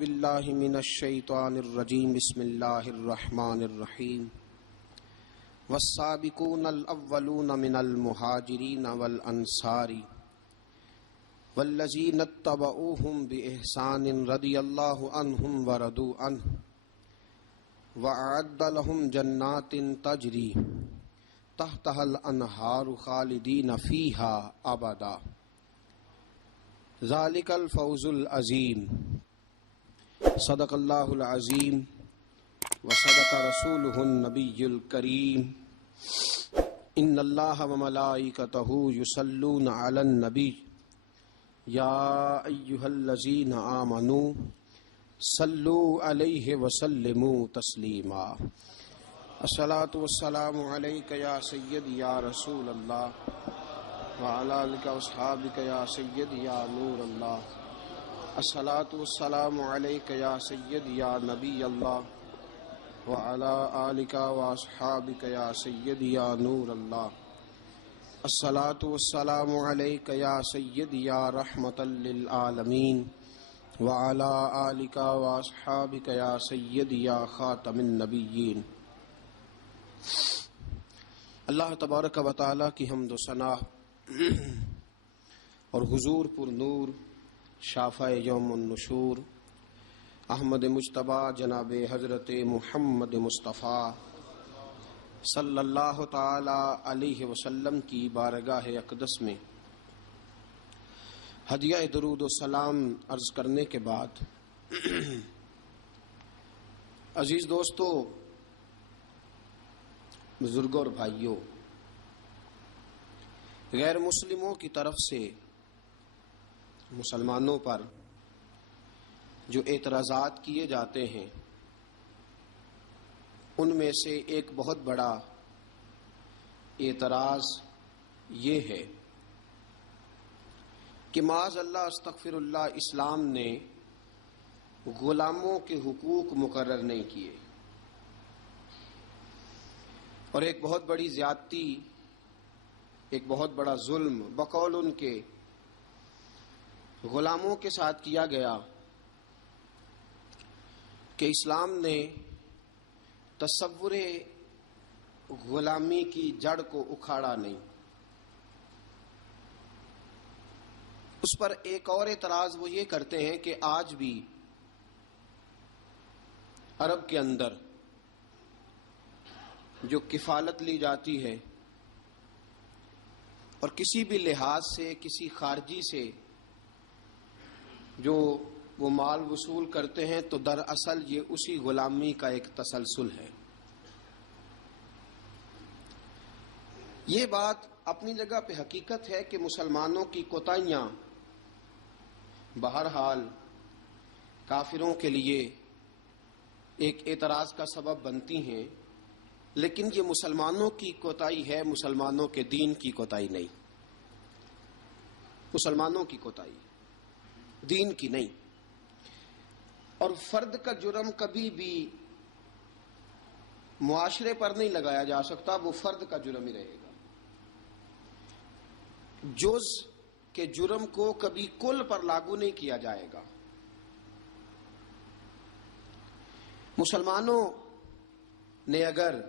باللہ من الشیطان الرجیم بسم اللہ الرحمن الرحیم والسابقون الاولون من المہاجرین والانصار والذین اتبعوہم بإحسان رضی اللہ عنہم ورضوا عنہ وأعد لهم جنات تجری تحتها الانہار خالدین فیہا ابدا ذالک الفوز العظیم۔ صدق اللہ العظیم وصدق رسولہ النبی الکریم۔ ان اللہ وملائکتہ یصلون علی النبی یا ایہا الذین آمنوا صلوا علیہ وسلموا تسلیما۔ الصلاۃ والسلام علیک یا سیدی یا رسول اللہ وعلی آلک واصحابک یا سیدی یا نور اللہ۔ الصلاۃ والسلام علیک یا سیدی یا نبی اللہ وعلی آلک واصحابک یا سیدی یا نور اللہ۔ الصلاۃ والسلام علیک یا سیدی یا رحمۃ للعالمین وعلی آلک واصحابک یا سیدی یا خاتم النبیین۔ اللہ تبارک و تعالی کی حمد و ثنا اور حضور پر نور شافع یوم النشور احمد مجتبی جناب حضرت محمد مصطفیٰ صلی اللہ تعالی علیہ وسلم کی بارگاہ اقدس میں ہدیہ درود و سلام عرض کرنے کے بعد، عزیز دوستو، بزرگوں اور بھائیوں، غیر مسلموں کی طرف سے مسلمانوں پر جو اعتراضات کیے جاتے ہیں ان میں سے ایک بہت بڑا اعتراض یہ ہے کہ معاذ اللہ استغفر اللہ اسلام نے غلاموں کے حقوق مقرر نہیں کیے، اور ایک بہت بڑی زیادتی، ایک بہت بڑا ظلم بقول ان کے غلاموں کے ساتھ کیا گیا کہ اسلام نے تصور غلامی کی جڑ کو اکھاڑا نہیں۔ اس پر ایک اور اعتراض وہ یہ کرتے ہیں کہ آج بھی عرب کے اندر جو کفالت لی جاتی ہے اور کسی بھی لحاظ سے کسی خارجی سے جو وہ مال وصول کرتے ہیں تو دراصل یہ اسی غلامی کا ایک تسلسل ہے۔ یہ بات اپنی جگہ پہ حقیقت ہے کہ مسلمانوں کی کوتاہیاں بہرحال کافروں کے لیے ایک اعتراض کا سبب بنتی ہیں، لیکن یہ مسلمانوں کی کوتاہی ہے، مسلمانوں کے دین کی کوتاہی نہیں، مسلمانوں کی کوتاہی دین کی نہیں۔ اور فرد کا جرم کبھی بھی معاشرے پر نہیں لگایا جا سکتا، وہ فرد کا جرم ہی رہے گا۔ جز کے جرم کو کبھی کل پر لاگو نہیں کیا جائے گا۔ مسلمانوں نے اگر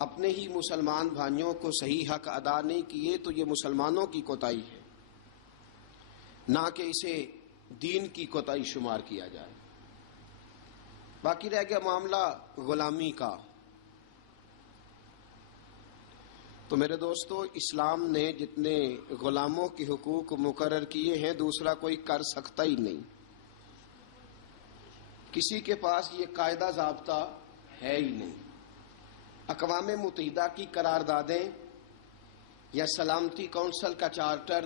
اپنے ہی مسلمان بھائیوں کو صحیح حق ادا نہیں کیے تو یہ مسلمانوں کی کوتاہی ہے، نہ کہ اسے دین کی کوتاہی شمار کیا جائے۔ باقی رہ گیا معاملہ غلامی کا، تو میرے دوستو، اسلام نے جتنے غلاموں کے حقوق مقرر کیے ہیں دوسرا کوئی کر سکتا ہی نہیں۔ کسی کے پاس یہ قاعدہ ضابطہ ہے ہی نہیں۔ اقوام متحدہ کی قراردادیں یا سلامتی کونسل کا چارٹر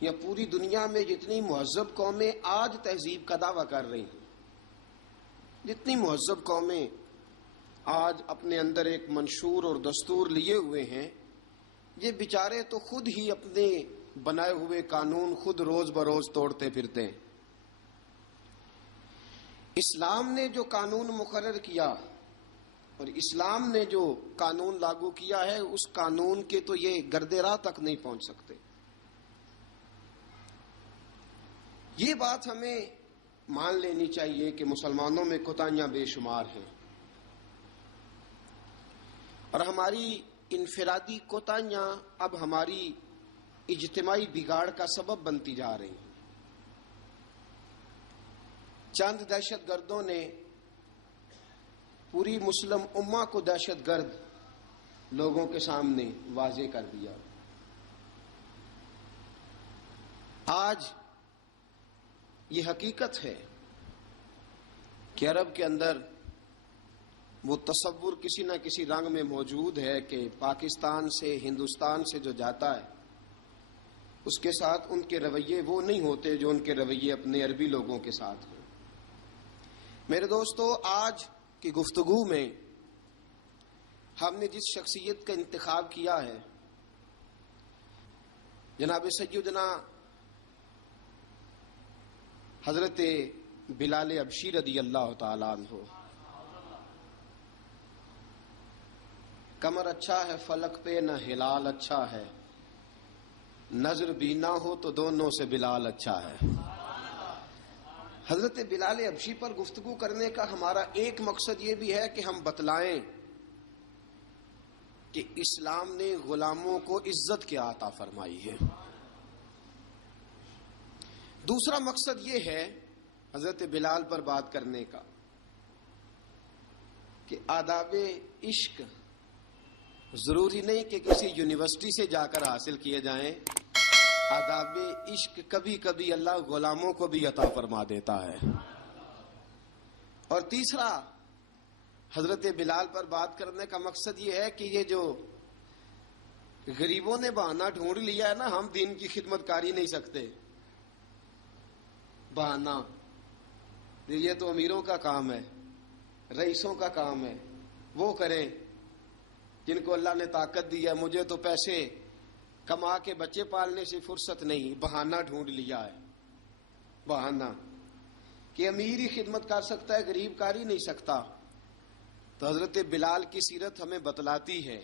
یا پوری دنیا میں جتنی مہذب قومیں آج تہذیب کا دعویٰ کر رہی ہیں، جتنی مہذب قومیں آج اپنے اندر ایک منشور اور دستور لیے ہوئے ہیں، یہ بیچارے تو خود ہی اپنے بنائے ہوئے قانون خود روز بروز توڑتے پھرتے ہیں۔ اسلام نے جو قانون مقرر کیا اور اسلام نے جو قانون لاگو کیا ہے، اس قانون کے تو یہ گرد راہ تک نہیں پہنچ سکتے۔ یہ بات ہمیں مان لینی چاہیے کہ مسلمانوں میں کوتاہیاں بے شمار ہیں، اور ہماری انفرادی کوتاہیاں اب ہماری اجتماعی بگاڑ کا سبب بنتی جا رہی ہیں۔ چند دہشت گردوں نے پوری مسلم امہ کو دہشت گرد لوگوں کے سامنے واضح کر دیا۔ آج یہ حقیقت ہے کہ عرب کے اندر وہ تصور کسی نہ کسی رنگ میں موجود ہے کہ پاکستان سے، ہندوستان سے جو جاتا ہے اس کے ساتھ ان کے رویے وہ نہیں ہوتے جو ان کے رویے اپنے عربی لوگوں کے ساتھ ہیں۔ میرے دوستو، آج کی گفتگو میں ہم نے جس شخصیت کا انتخاب کیا ہے، جناب سیدنا حضرت بلال حبشی رضی اللہ تعالیٰ عنہ، کمر اچھا ہے فلک پہ نہ ہلال اچھا ہے، نظر بھی نہ ہو تو دونوں سے بلال اچھا ہے۔ حضرت بلال حبشی پر گفتگو کرنے کا ہمارا ایک مقصد یہ بھی ہے کہ ہم بتلائیں کہ اسلام نے غلاموں کو عزت کیا عطا فرمائی ہے۔ دوسرا مقصد یہ ہے حضرت بلال پر بات کرنے کا کہ آداب عشق ضروری نہیں کہ کسی یونیورسٹی سے جا کر حاصل کیے جائیں، آداب عشق کبھی کبھی اللہ غلاموں کو بھی عطا فرما دیتا ہے۔ اور تیسرا حضرت بلال پر بات کرنے کا مقصد یہ ہے کہ یہ جو غریبوں نے بہانہ ڈھونڈ لیا ہے نا، ہم دین کی خدمت کر ہی نہیں سکتے، بہانہ یہ تو امیروں کا کام ہے، رئیسوں کا کام ہے، وہ کریں جن کو اللہ نے طاقت دی ہے، مجھے تو پیسے کما کے بچے پالنے سے فرصت نہیں، بہانہ ڈھونڈ لیا ہے، بہانہ کہ امیر ہی خدمت کر سکتا ہے، غریب کر ہی نہیں سکتا۔ تو حضرت بلال کی سیرت ہمیں بتلاتی ہے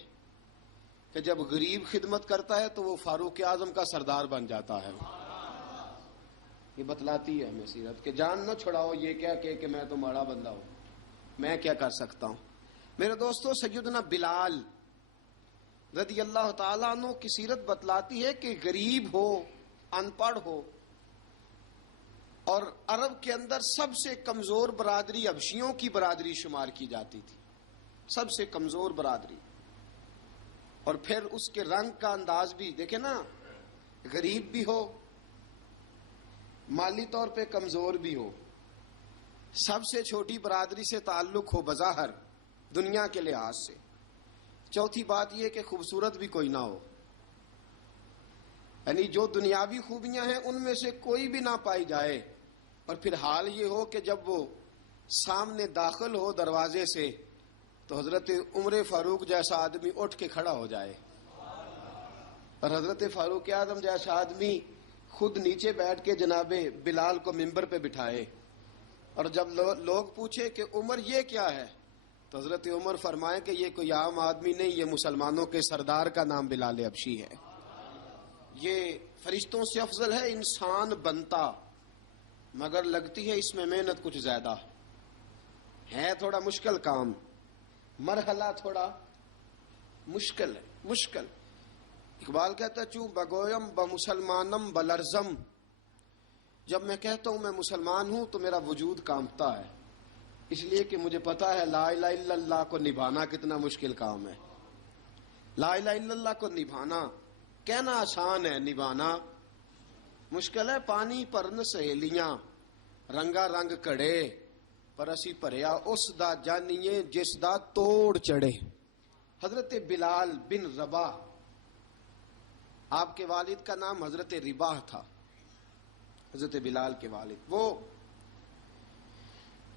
کہ جب غریب خدمت کرتا ہے تو وہ فاروق اعظم کا سردار بن جاتا ہے۔ یہ بتلاتی ہے ہمیں سیرت کہ جان نہ چھڑاؤ یہ کیا کہ میں تو ماڑا بندہ ہوں، میں کیا کر سکتا ہوں۔ میرے دوستو، سیدنا بلال رضی اللہ تعالیٰ عنہ کی سیرت بتلاتی ہے کہ غریب ہو، ان پڑھ ہو، اور عرب کے اندر سب سے کمزور برادری حبشیوں کی برادری شمار کی جاتی تھی، سب سے کمزور برادری۔ اور پھر اس کے رنگ کا انداز بھی دیکھیں نا، غریب بھی ہو، مالی طور پہ کمزور بھی ہو، سب سے چھوٹی برادری سے تعلق ہو بظاہر دنیا کے لحاظ سے، چوتھی بات یہ کہ خوبصورت بھی کوئی نہ ہو، یعنی جو دنیاوی خوبیاں ہیں ان میں سے کوئی بھی نہ پائی جائے، اور پھر حال یہ ہو کہ جب وہ سامنے داخل ہو دروازے سے تو حضرت عمر فاروق جیسا آدمی اٹھ کے کھڑا ہو جائے، اور حضرت فاروق اعظم جیسا آدمی خود نیچے بیٹھ کے جناب بلال کو ممبر پہ بٹھائے، اور جب لوگ پوچھے کہ عمر یہ کیا ہے تو حضرت عمر فرمائے کہ یہ کوئی عام آدمی نہیں، یہ مسلمانوں کے سردار کا نام بلال حبشی ہے، یہ فرشتوں سے افضل ہے انسان بنتا، مگر لگتی ہے اس میں محنت کچھ زیادہ ہے، تھوڑا مشکل کام، مرحلہ تھوڑا مشکل ہے، مشکل۔ اقبال کہتا ہے چوں بگویم بمسلمانم بلرزم، جب میں کہتا ہوں میں مسلمان ہوں تو میرا وجود کانپتا ہے، اس لیے کہ مجھے پتا ہے لا الہ الا اللہ کو نبھانا کتنا مشکل کام ہے۔ لا الہ الا اللہ کو نبھانا کہنا آسان ہے، نبھانا مشکل ہے۔ پانی پرن سہیلیاں رنگا رنگ کڑے، پر اسی پریا اس دا جانیے جس دا توڑ چڑھے۔ حضرت بلال بن رباح، آپ کے والد کا نام حضرت رباح تھا، حضرت بلال کے والد، وہ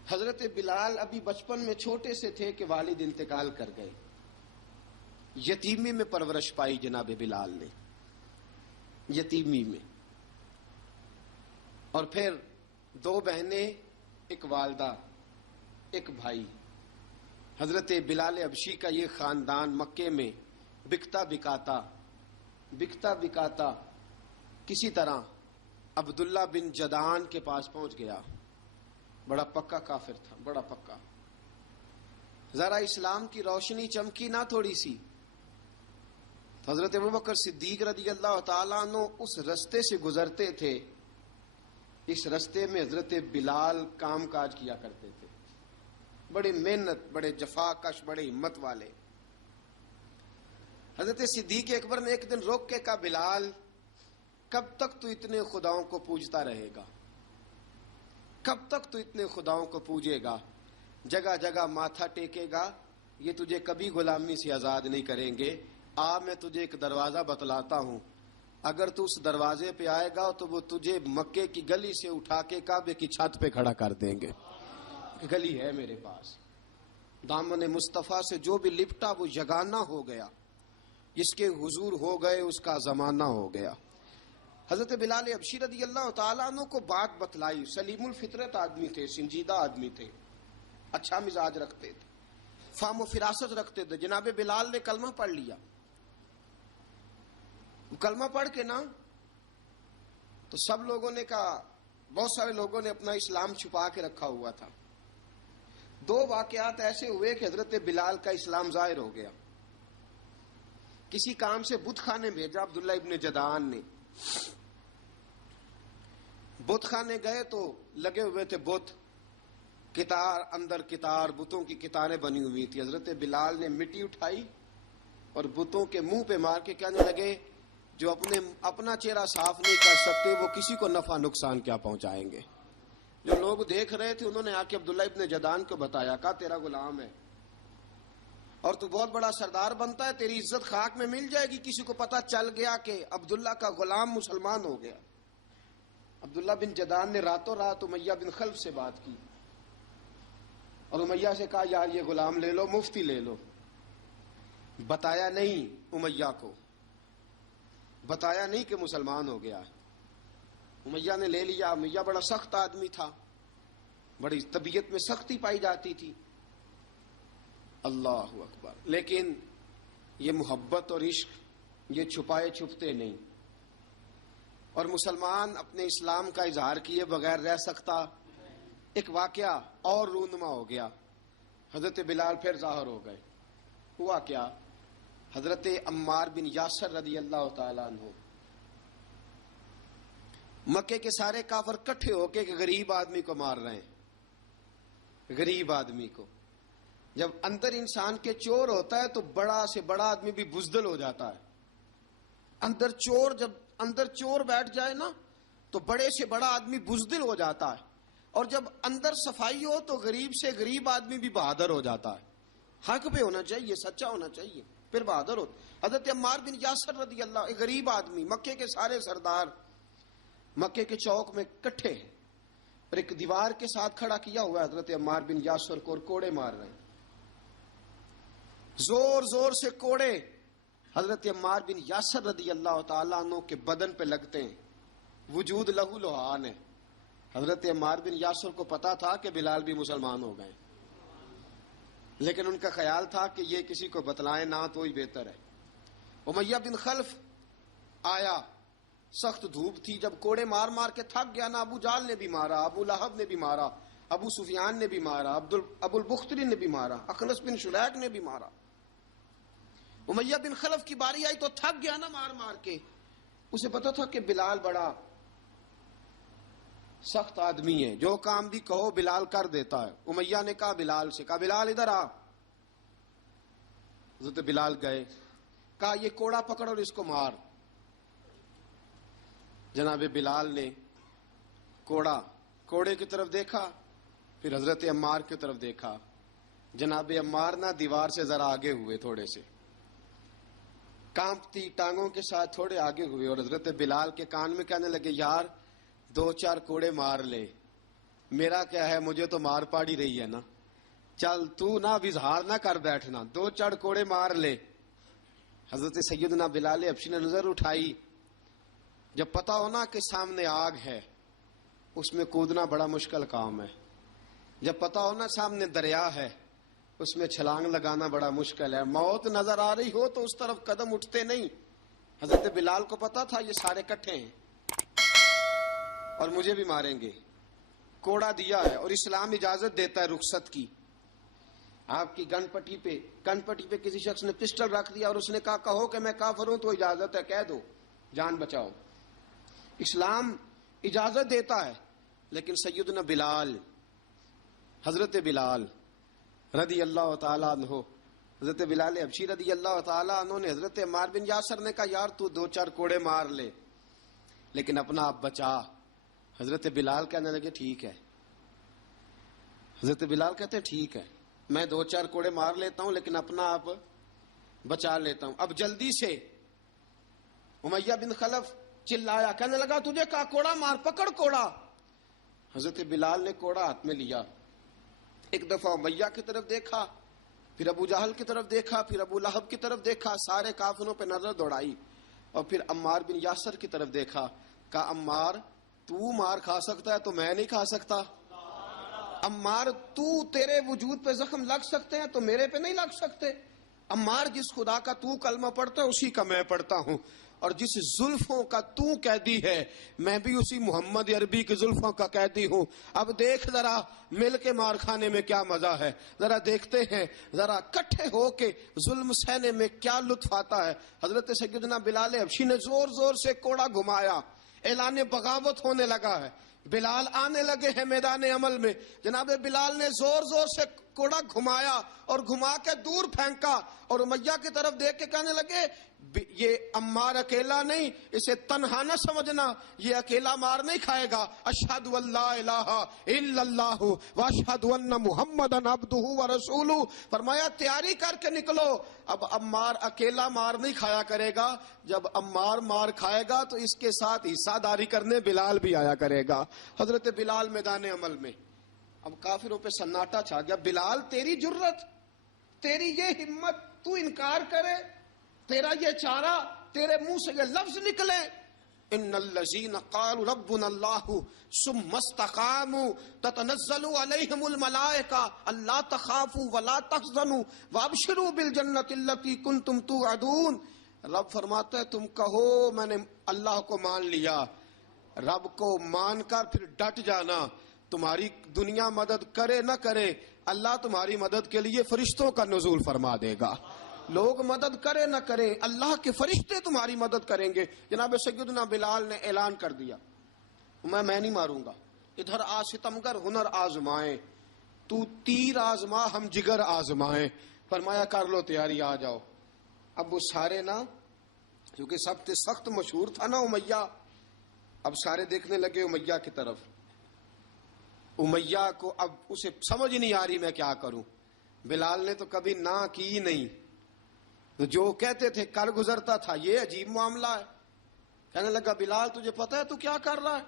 حضرت بلال ابھی بچپن میں چھوٹے سے تھے کہ والد انتقال کر گئے، یتیمی میں پرورش پائی جناب بلال نے، یتیمی میں، اور پھر دو بہنیں، ایک والدہ، ایک بھائی۔ حضرت بلال حبشی کا یہ خاندان مکے میں بکتا بکاتا کسی طرح عبداللہ بن جدعان کے پاس پہنچ گیا، بڑا پکا کافر تھا، بڑا پکا. ذرا اسلام کی روشنی چمکی نہ تھوڑی سی، حضرت ابوبکر صدیق رضی اللہ تعالیٰ عنہ اس رستے سے گزرتے تھے. اس رستے میں حضرت بلال کام کاج کیا کرتے تھے، بڑے محنت، بڑے جفاکش، بڑے ہمت والے. حضرت صدیق اکبر نے ایک دن روک کے کہا، بلال کب تک تو اتنے خداؤں کو پوجتا رہے گا؟ کب تک تو اتنے خداؤں کو پوجے گا، جگہ جگہ ماتھا ٹیکے گا؟ یہ تجھے کبھی غلامی سے آزاد نہیں کریں گے. میں تجھے ایک دروازہ بتلاتا ہوں، اگر تو اس دروازے پہ آئے گا تو وہ تجھے مکے کی گلی سے اٹھا کے کعبے کی چھت پہ کھڑا کر دیں گے. گلی ہے میرے پاس، دامن مصطفیٰ سے جو بھی لپٹا وہ یگانہ ہو گیا، جس کے حضور ہو گئے اس کا زمانہ ہو گیا. حضرت بلال حبشی رضی اللہ تعالیٰ عنہ کو بات بتلائی. سلیم الفطرت آدمی تھے، سنجیدہ آدمی تھے، اچھا مزاج رکھتے تھے، فہم و فراست رکھتے تھے. جناب بلال نے کلمہ پڑھ لیا. کلمہ پڑھ کے نا تو سب لوگوں نے کہا، بہت سارے لوگوں نے اپنا اسلام چھپا کے رکھا ہوا تھا. 2 واقعات ایسے ہوئے کہ حضرت بلال کا اسلام ظاہر ہو گیا. کسی کام سے بت خانے بھیجا عبداللہ ابن جدعان نے. بت خانے گئے تو لگے ہوئے تھے بت، کتار اندر کتار، بتوں کی کتاریں بنی ہوئی تھی. حضرت بلال نے مٹی اٹھائی اور بتوں کے منہ پہ مار کے کہنے لگے، جو اپنا چہرہ صاف نہیں کر سکتے وہ کسی کو نفع نقصان کیا پہنچائیں گے. جو لوگ دیکھ رہے تھے انہوں نے آ کے عبداللہ ابن جدعان کو بتایا، کہا تیرا غلام ہے اور تو بہت بڑا سردار بنتا ہے، تیری عزت خاک میں مل جائے گی کسی کو پتہ چل گیا کہ عبداللہ کا غلام مسلمان ہو گیا. عبداللہ بن جدعان نے راتوں رات امیہ بن خلف سے بات کی اور امیہ سے کہا، یار یہ غلام لے لو، مفتی لے لو. بتایا نہیں امیہ کو، بتایا نہیں کہ مسلمان ہو گیا. امیہ نے لے لیا. امیہ بڑا سخت آدمی تھا، بڑی طبیعت میں سختی پائی جاتی تھی. اللہ اکبر. لیکن یہ محبت اور عشق یہ چھپائے چھپتے نہیں، اور مسلمان اپنے اسلام کا اظہار کیے بغیر رہ سکتا. ایک واقعہ اور رونما ہو گیا. حضرت بلال پھر ظاہر ہو گئے. ہوا کیا؟ حضرت عمار بن یاسر رضی اللہ تعالیٰ عنہ، مکے کے سارے کافر کٹھے ہو کے ایک غریب آدمی کو مار رہے ہیں. غریب آدمی کو جب اندر انسان کے چور ہوتا ہے تو بڑا سے بڑا آدمی بھی بزدل ہو جاتا ہے. جب اندر چور بیٹھ جائے نا تو بڑے سے بڑا آدمی بزدل ہو جاتا ہے، اور جب اندر صفائی ہو تو غریب سے غریب آدمی بھی بہادر ہو جاتا ہے. حق پہ ہونا چاہیے، سچا ہونا چاہیے، پھر بہادر ہوتا. حضرت عمار بن یاسر رضی اللہ، ایک غریب آدمی، مکے کے سارے سردار مکے کے چوک میں کٹھے ہیں اور ایک دیوار کے ساتھ کھڑا کیا ہوا ہے حضرت عمار بن یاسر کو، اور کوڑے مار رہے ہیں، زور زور سے کوڑے حضرت عمار بن یاسر رضی اللہ تعالیٰ عنہ کے بدن پہ لگتے ہیں. وجود لہو لہان ہے. حضرت عمار بن یاسر کو پتا تھا کہ بلال بھی مسلمان ہو گئے، لیکن ان کا خیال تھا کہ یہ کسی کو بتلائیں نہ تو ہی بہتر ہے. امیہ بن خلف آیا، سخت دھوپ تھی. جب کوڑے مار مار کے تھک گیا نا، ابو جال نے بھی مارا، ابو لہب نے بھی مارا، ابو سفیان نے بھی مارا، ابو البختری نے بھی مارا، اخنس بن شلیک نے بھی مارا. امیہ بن خلف کی باری آئی تو تھک گیا نا مار مار کے. اسے پتا تھا کہ بلال بڑا سخت آدمی ہے، جو کام بھی کہو بلال کر دیتا ہے. امیہ نے کہا بلال سے، کہا بلال ادھر آ. حضرت بلال گئے، کہا یہ کوڑا پکڑ اور اس کو مار. جناب بلال نے کوڑے کی طرف دیکھا، پھر حضرت عمار کی طرف دیکھا. جناب عمار نہ دیوار سے ذرا آگے ہوئے، تھوڑے سے کانپتی ٹانگوں کے ساتھ تھوڑے آگے ہوئے، اور حضرت بلال کے کان میں کہنے لگے، یار 2-4 کوڑے مار لے، میرا کیا ہے، مجھے تو مار پاڑی رہی ہے نا، چل تو نہ اظہار نہ کر بیٹھنا، 2-4 کوڑے مار لے. حضرت سیدنا بلال حبشی نے نظر اٹھائی. جب پتا ہونا کہ سامنے آگ ہے اس میں کودنا بڑا مشکل کام ہے. جب پتا ہونا سامنے دریا ہے اس میں چھلانگ لگانا بڑا مشکل ہے. موت نظر آ رہی ہو تو اس طرف قدم اٹھتے نہیں. حضرت بلال کو پتا تھا یہ سارے کٹھے ہیں اور مجھے بھی ماریں گے. کوڑا دیا ہے اور اسلام اجازت دیتا ہے رخصت کی. آپ کی گن پٹی پہ کسی شخص نے پسٹل رکھ دیا اور اس نے کہا کہو کہ میں کافر ہوں تو اجازت ہے, کہہ دو, جان بچاؤ. اسلام اجازت دیتا ہے. لیکن سیدنا بلال, حضرت بلال رضی اللہ تعالیٰ عنہ, حضرت بلال حبشی رضی اللہ تعالیٰ عنہ نے حضرت عمار بن یاسر نے کہا یار تو 2-4 کوڑے مار لے لیکن اپنا آپ بچا. حضرت بلال کہنے لگے ٹھیک ہے. حضرت بلال کہتے ہیں ٹھیک ہے, میں 2-4 کوڑے مار لیتا ہوں لیکن اپنا آپ بچا لیتا ہوں. اب جلدی سے امیہ بن خلف چلایا, کہنے لگا تجھے کہا کوڑا مار, پکڑ کوڑا. حضرت بلال نے کوڑا ہاتھ میں لیا, ایک دفعہ امیہ کی طرف دیکھا, پھر ابو جہل کی طرف دیکھا, پھر ابو لہب کی طرف دیکھا, سارے کافروں پہ نظر دوڑائی اور پھر عمار بن یاسر کی طرف دیکھا. کہا عمار تو مار کھا سکتا ہے تو میں نہیں کھا سکتا. عمار تیرے وجود پہ زخم لگ سکتے ہیں تو میرے پہ نہیں لگ سکتے. عمار جس خدا کا تو کلمہ پڑھتا ہے اسی کا میں پڑھتا ہوں, اور جس زلفوں کا تو قیدی ہے میں بھی اسی محمد عربی کی زلفوں کا قیدی ہوں. اب دیکھ ذرا مل کے مار کھانے میں کیا مزہ ہے, ذرا دیکھتے ہیں ذرا کٹھے ہو کے ظلم سہنے میں کیا لطف آتا ہے. حضرت سیدنا بلال حبشی نے زور زور سے کوڑا گھمایا, اعلان بغاوت ہونے لگا ہے. بلال آنے لگے ہیں میدان عمل میں. جناب بلال نے زور زور سے کوڑا گھمایا اور گھما کے دور پھینکا اور امیہ کی طرف دیکھ کے کہنے لگے یہ عمار اکیلا نہیں, اسے تنہا نہ سمجھنا, یہ اکیلا مار نہیں کھائے گا. اشہد ان لا الہ الا اللہ واشہد ان محمدًا عبدہ ورسولہ. فرمایا تیاری کر کے نکلو, اب عمار اکیلا مار نہیں کھایا کرے گا, جب عمار مار کھائے گا تو اس کے ساتھ حصہ داری کرنے بلال بھی آیا کرے گا. حضرت بلال میدان عمل میں. اب کافروں پہ سناٹا چھا گیا. بلال تیری جرت, تیری یہ ہمت, تو انکار کرے, تیرا یہ چارہ, تیرے منہ سے یہ لفظ نکلے, ان الذین قالوا ربنا اللہ ثم استقاموا تتنزل علیہم الملائکہ الا تخافوا ولا تحزنوا وابشروا بالجنۃ التی کنتم توعدون. رب فرماتا ہے تم کہو میں نے اللہ کو مان لیا, رب کو مان کر پھر ڈٹ جانا. تمہاری دنیا مدد کرے نہ کرے, اللہ تمہاری مدد کے لیے فرشتوں کا نزول فرما دے گا. لوگ مدد کرے نہ کرے, اللہ کے فرشتے تمہاری مدد کریں گے. جناب سیدنا بلال نے اعلان کر دیا میں نہیں ماروں گا. ادھر آ ستمگر ہنر آزمائیں, تو تیر آزما ہم جگر آزمائیں. فرمایا کر لو تیاری, آ جاؤ. اب وہ سارے نا, کیونکہ سب سے سخت مشہور تھا نا امیہ, اب سارے دیکھنے لگے امیہ کی طرف. امیہ کو اب اسے سمجھ نہیں آ رہی میں کیا کروں. بلال نے تو کبھی نہ کی نہیں, تو جو کہتے تھے کر گزرتا تھا. یہ عجیب معاملہ ہے. کہنے لگا بلال تجھے پتا ہے تو کیا کر رہا ہے,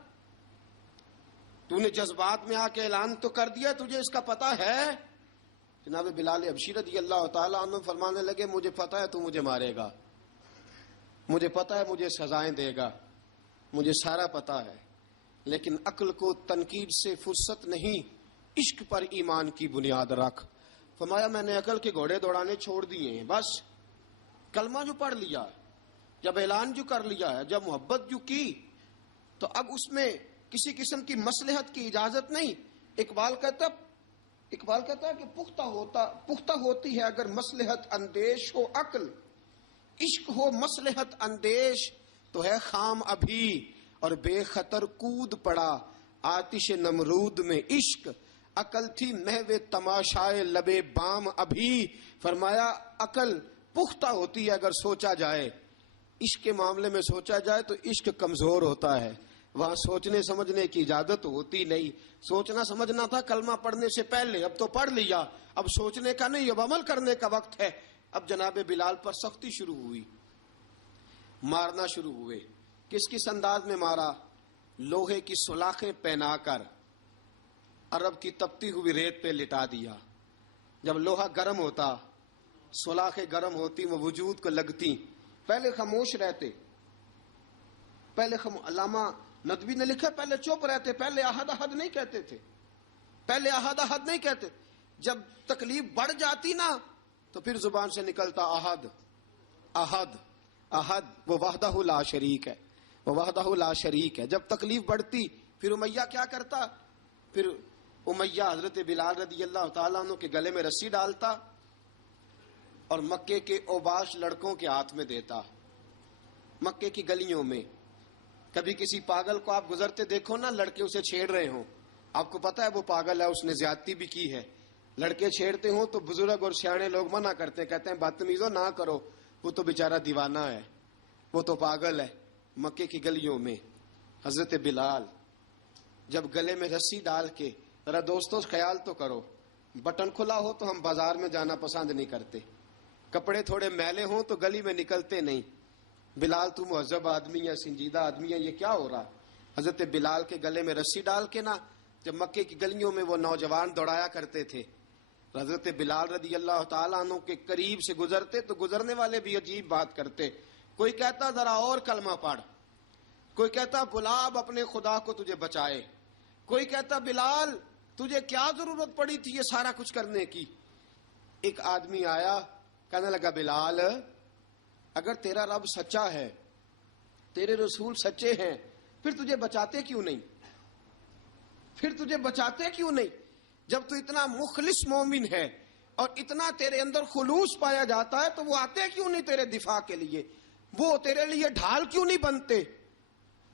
تو نے جذبات میں آ کے اعلان تو کر دیا, تجھے اس کا پتا ہے. جناب بلال حبشی رضی اللہ تعالیٰ عنہ فرمانے لگے مجھے پتا ہے تو مجھے مارے گا, مجھے پتا ہے مجھے سزائیں دے گا, مجھے سارا پتا ہے, لیکن عقل کو تنقید سے فرصت نہیں, عشق پر ایمان کی بنیاد رکھ. فرمایا میں نے عقل کے گھوڑے دوڑانے چھوڑ دیے ہیں, بس کلمہ جو پڑھ لیا ہے, جب اعلان جو کر لیا ہے, جب محبت جو کی, تو اب اس میں کسی قسم کی مصلحت کی اجازت نہیں. اقبال کہتا ہے کہ پختہ ہوتی ہے اگر مصلحت اندیش ہو عقل, عشق ہو مصلحت اندیش تو ہے خام ابھی, اور بے خطر کود پڑا آتش نمرود میں عشق, عقل تھی محو تماشائے لبے بام ابھی. فرمایا عقل پختہ ہوتی ہے اگر سوچا جائے, عشق کے معاملے میں سوچا جائے تو عشق کمزور ہوتا ہے, وہاں سوچنے سمجھنے کی اجازت ہوتی نہیں. سوچنا سمجھنا تھا کلمہ پڑھنے سے پہلے, اب تو پڑھ لیا, اب سوچنے کا نہیں, اب عمل کرنے کا وقت ہے. اب جناب بلال پر سختی شروع ہوئی, مارنا شروع ہوئے. کس انداز میں مارا؟ لوہے کی سلاخیں پہنا کر عرب کی تپتی ہوئی ریت پہ لٹا دیا. جب لوہا گرم ہوتا, سلاخیں گرم ہوتی, وہ وجود کو لگتی, پہلے خاموش رہتے, علامہ ندوی نے لکھا پہلے چپ رہتے, پہلے احد احد نہیں کہتے تھے, پہلے احد احد نہیں کہتے. جب تکلیف بڑھ جاتی نا تو پھر زبان سے نکلتا احد احد احد, وہ وحدہ لا شریک ہے, وہ وحدہ لا شریک ہے. جب تکلیف بڑھتی پھر امیہ کیا کرتا, پھر امیہ حضرت بلال رضی اللہ تعالیٰ عنہ کے گلے میں رسی ڈالتا اور مکے کے اوباش لڑکوں کے ہاتھ میں دیتا. مکے کی گلیوں میں کبھی کسی پاگل کو آپ گزرتے دیکھو نا، لڑکے اسے چھیڑ رہے ہوں، آپ کو پتا ہے وہ پاگل ہے، اس نے زیادتی بھی کی ہے. لڑکے چھیڑتے ہوں تو بزرگ اور سیانے لوگ منع کرتے ہیں، کہتے ہیں بدتمیزوں نہ کرو، وہ تو بیچارہ دیوانہ ہے، وہ تو پاگل ہے. مکے کی گلیوں میں حضرت بلال جب گلے میں رسی ڈال کے، ذرا دوستوں خیال تو کرو، بٹن کھلا ہو تو ہم بازار میں جانا پسند نہیں کرتے، کپڑے تھوڑے میلے ہوں تو گلی میں نکلتے نہیں. بلال تو مہذب آدمی ہے، سنجیدہ آدمی ہے، یہ کیا ہو رہا؟ حضرت بلال کے گلے میں رسی ڈال کے نا جب مکے کی گلیوں میں وہ نوجوان دوڑایا کرتے تھے، حضرت بلال رضی اللہ تعالیٰ عنہ کے قریب سے گزرتے تو گزرنے والے بھی عجیب بات کرتے. کوئی کہتا ذرا اور کلمہ پڑھ، کوئی کہتا بلا اب اپنے خدا کو تجھے بچائے، کوئی کہتا بلال تجھے کیا ضرورت پڑی تھی یہ سارا کچھ کرنے کی. ایک آدمی آیا کہنے لگا بلال اگر تیرا رب سچا ہے، تیرے رسول سچے ہیں، پھر تجھے بچاتے کیوں نہیں؟ پھر تجھے بچاتے کیوں نہیں؟ جب تو اتنا مخلص مومن ہے اور اتنا تیرے اندر خلوص پایا جاتا ہے تو وہ آتے کیوں نہیں تیرے دفاع کے لیے؟ وہ تیرے لیے ڈھال کیوں نہیں بنتے؟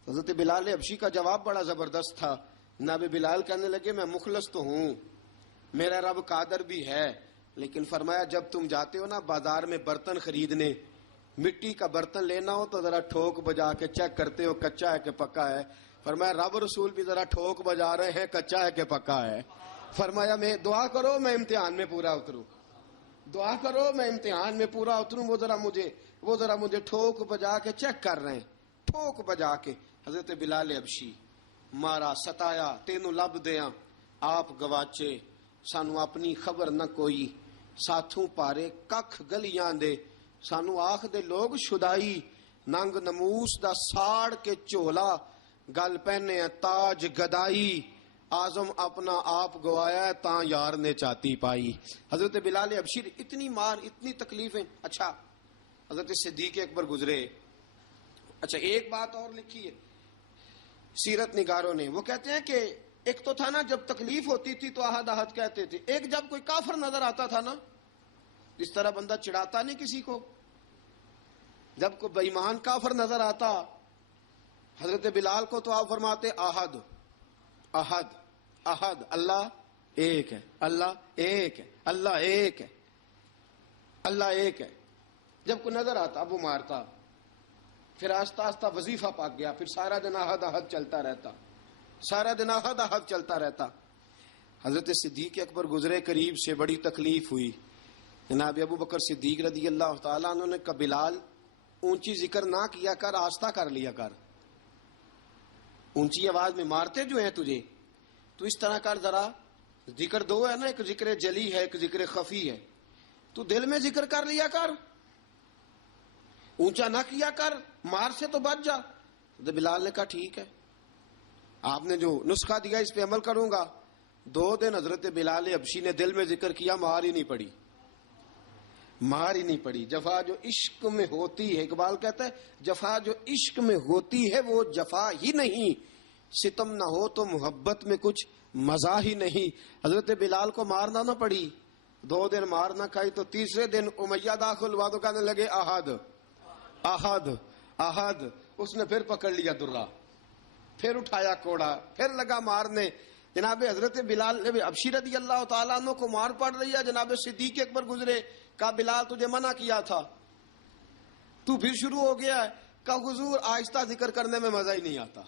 حضرت بلال حبشی کا جواب بڑا زبردست تھا. جناب بلال کہنے لگے میں مخلص تو ہوں، میرا رب قادر بھی ہے، لیکن فرمایا جب تم جاتے ہو نا بازار میں برتن خریدنے، مٹی کا برتن لینا ہو تو ذرا ٹھوک بجا کے چیک کرتے ہو کچا ہے کہ پکا ہے. فرمایا رب رسول بھی ذرا ٹھوک بجا رہے ہیں کچا ہے کہ پکا ہے. فرمایا میں دعا کرو میں امتحان میں پورا اتروں، دعا کرو میں امتحان میں پورا اتروں. وہ ذرا مجھے ٹھوک بجا کے چیک کر رہے ہیں، ٹھوک بجا کے. حضرت بلال حبشی مارا ستایا تینوں لب دیاں آپ گواچے، سانو اپنی خبر نہ کوئی، ساتھوں پارے ککھ گلیاں دے، سانو آخ دے لوگ شدائی، ننگ نموس دا ساڑ کے چولا، گل پہنے تاج گدائی، آزم اپنا آپ گوایا تاں یار نے چاتی پائی. حضرت بلال حبشی اتنی مار اتنی تکلیفیں. اچھا حضرت صدیق اکبر گزرے. اچھا ایک بات اور لکھی ہے سیرت نگاروں نے، وہ کہتے ہیں کہ ایک تو تھا نا جب تکلیف ہوتی تھی تو احد احد کہتے تھے، ایک جب کوئی کافر نظر آتا تھا نا، اس طرح بندہ چڑھاتا نہیں کسی کو، جب کوئی بے ایمان کافر نظر آتا حضرت بلال کو تو آپ فرماتے احد احد احد، اللہ ایک ہے، اللہ ایک ہے، اللہ ایک ہے، اللہ ایک ہے. جب کوئی نظر آتا اب وہ مارتا. پھر آہستہ آہستہ وظیفہ پاک گیا، پھر سارا دن احد احد چلتا رہتا، سارا دن احد احد چلتا رہتا. حضرت صدیق اکبر گزرے قریب سے، بڑی تکلیف ہوئی. جناب ابو بکر صدیق رضی اللہ تعالیٰ عنہ نے کہا بلال اونچی ذکر نہ کیا کر، آہستہ کر لیا کر، اونچی آواز میں مارتے جو ہیں تجھے تو اس طرح کر، ذرا ذکر دو ہے نا، ایک ذکر جلی ہے ایک ذکر خفی ہے، تو دل میں ذکر کر لیا کر، اونچا نہ کیا کر، مار سے تو بچ جا. تو بلال نے کہا ٹھیک ہے، آپ نے جو نسخہ دیا اس پہ عمل کروں گا. 2 دن حضرت بلال حبشی نے دل میں ذکر کیا، مار ہی نہیں پڑی، مار ہی نہیں پڑی. جفا جو عشق میں ہوتی ہے، اقبال کہتا ہے جفا جو عشق میں ہوتی ہے وہ جفا ہی نہیں، ستم نہ ہو تو محبت میں کچھ مزہ ہی نہیں. حضرت بلال کو مارنا نہ پڑی، 2 دن مار نہ کھائی تو تیسرے دن امیہ داخل ہوا تو کہنے لگے احد احد احد. اس نے پھر پکڑ لیا درہ، پھر اٹھایا کوڑا، پھر لگا مارنے. جناب حضرت بلال حبشی رضی اللہ تعالیٰ عنہ کو مار پڑ رہی ہے. جناب صدیق اکبر گزرے، کہا بلال تجھے منع کیا تھا، تو پھر شروع ہو گیا ہے. کہا حضور آہستہ ذکر کرنے میں مزہ ہی نہیں آتا،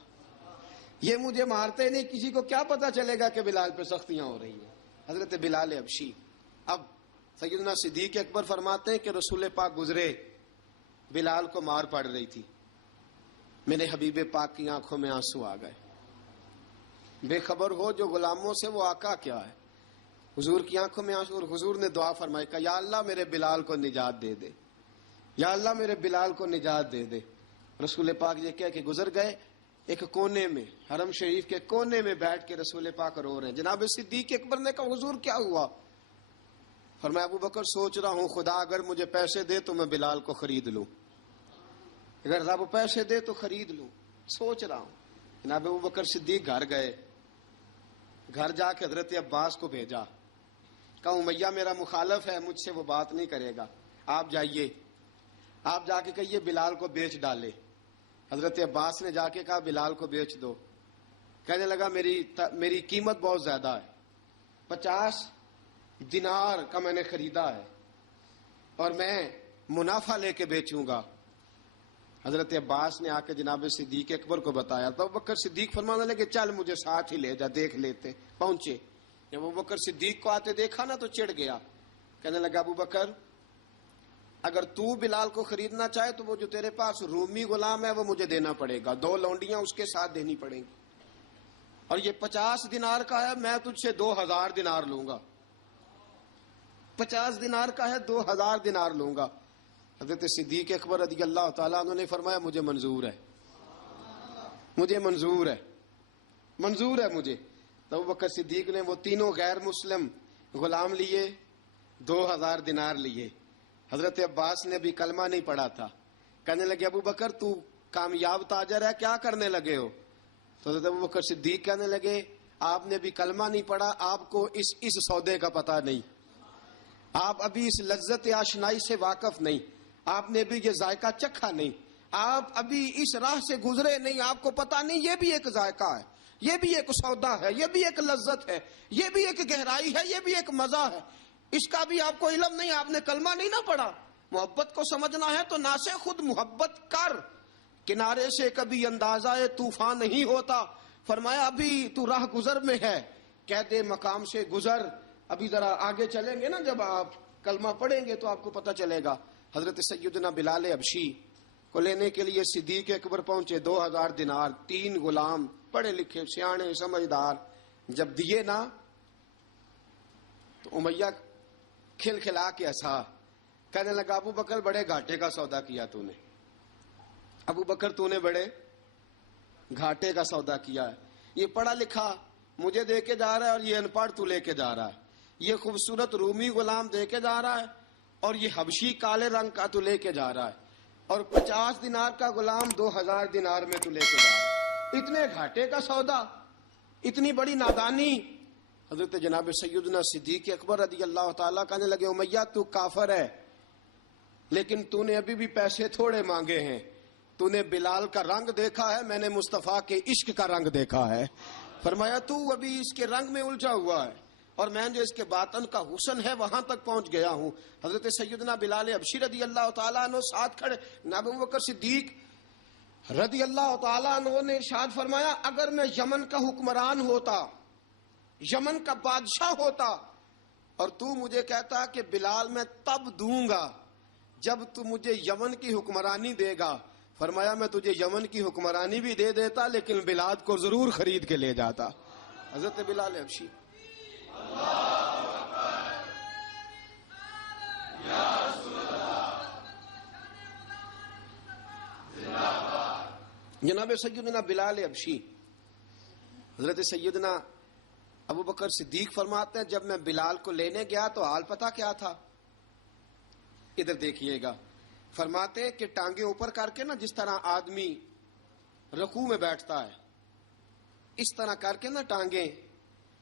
یہ مجھے مارتے نہیں، کسی کو کیا پتا چلے گا کہ بلال پہ سختیاں ہو رہی ہیں. حضرت بلال حبشی. اب سیدنا صدیق اکبر فرماتے ہیں کہ رسول پاک گزرے، بلال کو مار پڑ رہی تھی، میرے حبیب پاک کی آنکھوں میں آنسو آ گئے. بے خبر ہو جو غلاموں سے وہ آقا کیا ہے. حضور کی آنکھوں میں آنسو، اور حضور نے دعا فرمائی کہ یا اللہ میرے بلال کو نجات دے دے، یا اللہ میرے بلال کو نجات دے دے. رسول پاک یہ کہہ کے گزر گئے. ایک کونے میں حرم شریف کے کونے میں بیٹھ کے رسول پاک رو رہے ہیں. جناب صدیق اکبر نے کہا حضور کیا ہوا؟ فرمایا ابو بکر سوچ رہا ہوں خدا اگر مجھے پیسے دے تو میں بلال کو خرید لوں، اگر رب پیسے دے تو خرید لوں، سوچ رہا ہوں. جناب ابو بکر صدیق گھر گئے، گھر جا کے حضرت عباس کو بھیجا، کہا امیہ میرا مخالف ہے، مجھ سے وہ بات نہیں کرے گا، آپ جائیے، آپ جا کے کہیے بلال کو بیچ ڈالے۔ حضرت عباس نے جا کے کہا بلال کو بیچ دو۔ کہنے لگا میری قیمت بہت زیادہ ہے، 50 دینار کا میں نے خریدا ہے اور میں منافع لے کے بیچوں گا۔ حضرت عباس نے آ کے جناب صدیق اکبر کو بتایا تو ابوبکر صدیق فرمانے لگے چل مجھے ساتھ ہی لے جا، دیکھ لیتے۔ پہنچے، جب ابوبکر صدیق کو آتے دیکھا نا تو چڑ گیا، کہنے لگا ابوبکر اگر تو بلال کو خریدنا چاہے تو وہ جو تیرے پاس رومی غلام ہے وہ مجھے دینا پڑے گا، 2 لونڈیاں اس کے ساتھ دینی پڑیں گی، اور یہ 50 دینار کا ہے، میں تجھ سے 2000 دینار لوں گا، 50 دینار کا ہے 2000 دینار لوں گا۔ حضرت صدیق اکبر رضی اللہ تعالیٰ عنہ نے فرمایا مجھے منظور ہے، مجھے منظور ہے، منظور ہے مجھے۔ تو ابوبکر صدیق نے وہ تینوں غیر مسلم غلام لیے، 2000 دینار لیے۔ حضرت عباس نے بھی کلمہ نہیں پڑھا تھا، کہنے لگے ابوبکر تو کامیاب تاجر ہے، کیا کرنے لگے ہو؟ تو حضرت ابوبکر صدیق کہنے لگے آپ نے بھی کلمہ نہیں پڑھا، آپ کو اس سودے کا پتہ نہیں، آپ ابھی اس لذت آشنائی سے واقف نہیں، آپ نے بھی یہ ذائقہ چکھا نہیں، آپ ابھی اس راہ سے گزرے نہیں، آپ کو پتہ نہیں یہ بھی ایک ذائقہ ہے، یہ بھی ایک سودا ہے، یہ بھی ایک لذت ہے، یہ بھی ایک گہرائی ہے، یہ بھی ایک مزہ ہے، اس کا بھی آپ کو علم نہیں، آپ نے کلمہ نہیں نہ پڑھا۔ محبت کو سمجھنا ہے تو نہ سے خود محبت کر، کنارے سے کبھی اندازہ طوفان نہیں ہوتا۔ فرمایا ابھی تو راہ گزر میں ہے، قید مقام سے گزر، ابھی ذرا آگے چلیں گے نا، جب آپ کلمہ پڑھیں گے تو آپ کو پتہ چلے گا۔ حضرت سیدنا بلال حبشی کو لینے کے لیے صدیق اکبر پہنچے، 2000 دینار، 3 غلام پڑھے لکھے سیانے سمجھدار، جب دیے نا تو امیہ کھلکھلا کے ہنسا، کہنے لگا ابوبکر بڑے گھاٹے کا سودا کیا تو نے، ابوبکر تو نے بڑے گھاٹے کا سودا کیا ہے، یہ پڑھا لکھا مجھے دے کے جا رہا ہے اور یہ ان پڑھ تو لے کے جا رہا ہے، یہ خوبصورت رومی غلام دے کے جا رہا ہے اور یہ حبشی کالے رنگ کا تو لے کے جا رہا ہے، اور 50 دینار کا غلام 2000 دینار میں تو لے کے جا رہا ہے، اتنے گھاٹے کا سودا، اتنی بڑی نادانی۔ حضرت جناب سیدنا صدیق اکبر رضی اللہ تعالیٰ کہنے لگے امیہ تو کافر ہے، لیکن تو نے ابھی بھی پیسے تھوڑے مانگے ہیں، تو نے بلال کا رنگ دیکھا ہے، میں نے مصطفیٰ کے عشق کا رنگ دیکھا ہے۔ فرمایا تو ابھی اس کے رنگ میں الجھا ہوا ہے، اور میں جو اس کے باطن کا حسن ہے وہاں تک پہنچ گیا ہوں۔ حضرت سیدنا بلال حبشی رضی اللہ تعالیٰ عنہ ساتھ کھڑے، جناب ابوبکر صدیق رضی اللہ تعالیٰ عنہ نے ارشاد فرمایا اگر میں یمن کا حکمران ہوتا، یمن کا بادشاہ ہوتا، اور تو مجھے کہتا کہ بلال میں تب دوں گا جب تو مجھے یمن کی حکمرانی دے گا، فرمایا میں تجھے یمن کی حکمرانی بھی دے دیتا لیکن بلال کو ضرور خرید کے لے جاتا۔ حضرت بلال حبشی جناب سیدنا بلال حبشی، حضرت سیدنا ابوبکر صدیق فرماتے ہیں جب میں بلال کو لینے گیا تو حال پتہ کیا تھا؟ ادھر دیکھیے گا، فرماتے ہیں کہ ٹانگیں اوپر کر کے نا، جس طرح آدمی رکوع میں بیٹھتا ہے اس طرح کر کے نا ٹانگیں،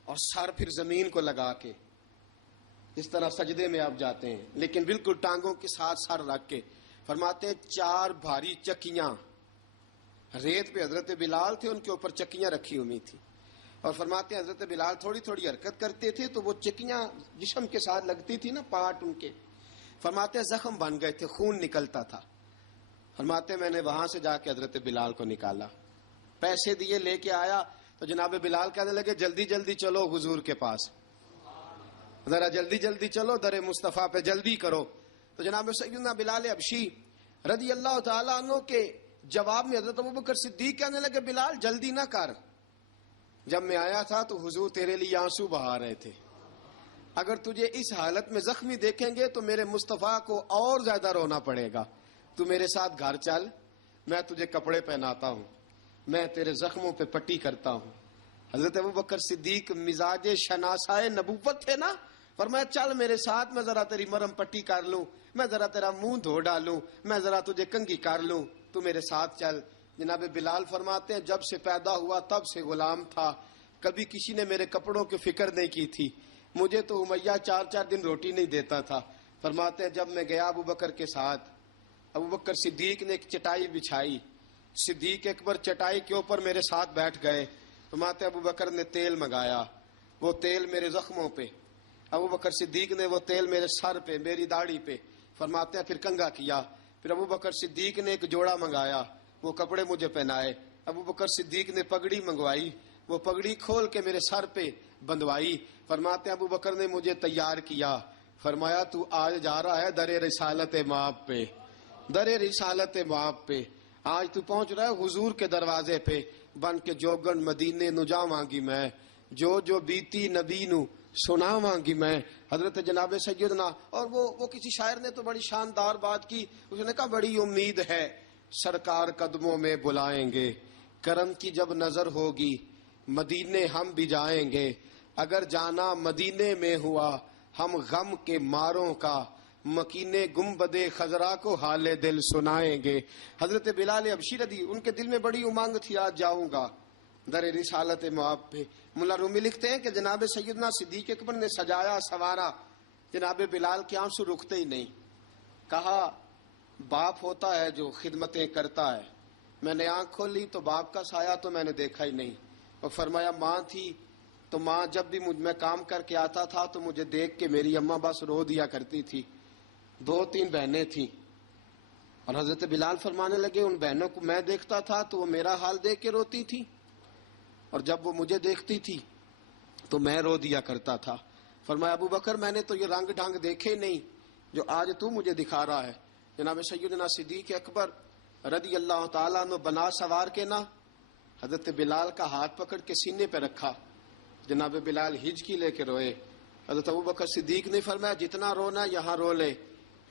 اور سر پھر زمین کو لگا کے، جس طرح سجدے میں آپ جاتے ہیں، لیکن بالکل ٹانگوں کے ساتھ سر رکھ کے، فرماتے ہیں 4 بھاری چکیاں ریت پہ حضرت بلال تھے، ان کے اوپر چکیاں رکھی ہوئی تھی، اور فرماتے ہیں حضرت بلال تھوڑی تھوڑی حرکت کرتے تھے تو وہ چکیاں جسم کے ساتھ لگتی تھی نا، پارٹ ان کے، فرماتے ہیں زخم بن گئے تھے، خون نکلتا تھا۔ فرماتے ہیں میں نے وہاں سے جا کے حضرت بلال کو نکالا، پیسے دیے، لے کے آیا تو جناب بلال کہنے لگے جلدی جلدی چلو حضور کے پاس، ذرا جلدی جلدی چلو، در مصطفیٰ پہ جلدی کرو۔ تو جناب سیدنا بلال حبشی رضی اللہ تعالیٰ عنہ کے جواب میں حضرت ابوبکر صدیق کہنے لگے بلال جلدی نہ کر، جب میں آیا تھا تو حضور تیرے لیے آنسو بہا رہے تھے، اگر تجھے اس حالت میں زخمی دیکھیں گے تو میرے مصطفیٰ کو اور زیادہ رونا پڑے گا، تو میرے ساتھ گھر چل، میں تجھے کپڑے پہناتا ہوں، میں تیرے زخموں پہ پٹی کرتا ہوں۔ حضرت ابوبکر صدیق مزاج شناسائے نبوت تھے نا، فرمایا چل میرے ساتھ، میں ذرا تیری مرم پٹی کر لوں، میں ذرا تیرا منہ دھو ڈالوں، میں ذرا تجھے کنگھی کر لوں، تو میرے ساتھ چل۔ جناب بلال فرماتے ہیں جب سے پیدا ہوا تب سے غلام تھا، کبھی کسی نے میرے کپڑوں کی فکر نہیں کی تھی. مجھے تو امیہ 4 دن روٹی نہیں دیتا تھا. فرماتے ہیں جب میں گیا ابو بکر کے ساتھ, ابو بکر صدیق نے ایک چٹائی بچھائی, صدیق اکبر چٹائی کے اوپر میرے ساتھ بیٹھ گئے. فرماتے ہیں ابو بکر نے تیل منگایا, وہ تیل میرے زخموں پہ, ابو بکر صدیق نے وہ تیل میرے سر پہ, میری داڑھی پہ. فرماتے ہیں پھر کنگھا کیا. پھر ابو بکر صدیق نے ایک جوڑا منگایا, وہ کپڑے مجھے پہنائے. ابو بکر صدیق نے پگڑی منگوائی, وہ پگڑی کھول کے میرے سر پہ بندھوائی. فرماتے ہیں ابو بکر نے مجھے تیار کیا. فرمایا تو آج جا رہا ہے در رسالت مآب پہ, در رسالت مآب پہ. آج تو پہنچ رہا ہے حضور کے دروازے پہ. بن کے جوگن مدینے نو جاواں گی میں, جو بیتی نبی نو سناواں گی میں. حضرت جناب سیدنا, اور وہ کسی شاعر نے تو بڑی شاندار بات کی. اس نے کہا بڑی امید ہے سرکار قدموں میں بلائیں گے, کرم کی جب نظر ہوگی مدینے ہم بھی جائیں گے. اگر جانا مدینے میں ہوا ہم غم کے ماروں کا, مکینے گنبد خضرا کو حال دل سنائیں گے. حضرت بلال حبشی رضی, ان کے دل میں بڑی امنگ تھی آج جاؤں گا در رسالت مآب پہ. ملا رومی لکھتے ہیں کہ جناب سیدنا صدیق اکبر نے سجایا سوارا, جناب بلال کے آنسو رکتے ہی نہیں. کہا باپ ہوتا ہے جو خدمتیں کرتا ہے. میں نے آنکھ کھولی تو باپ کا سایہ تو میں نے دیکھا ہی نہیں. اور فرمایا ماں تھی تو ماں جب بھی میں کام کر کے آتا تھا تو مجھے دیکھ کے میری اماں بس رو دیا کرتی تھی. 2-3 بہنیں تھیں, اور حضرت بلال فرمانے لگے ان بہنوں کو میں دیکھتا تھا تو وہ میرا حال دیکھ کے روتی تھی, اور جب وہ مجھے دیکھتی تھی تو میں رو دیا کرتا تھا. فرمایا ابو بکر میں نے تو یہ رنگ ڈھنگ دیکھے نہیں جو آج تو مجھے دکھا رہا ہے. جناب سیدنا صدیق اکبر رضی اللہ تعالیٰ عنہ بنا سوار کے نا حضرت بلال کا ہاتھ پکڑ کے سینے پہ رکھا. جناب بلال ہجکی لے کے روئے. حضرت ابو بکر صدیق نے فرمایا جتنا رونا یہاں رو لے,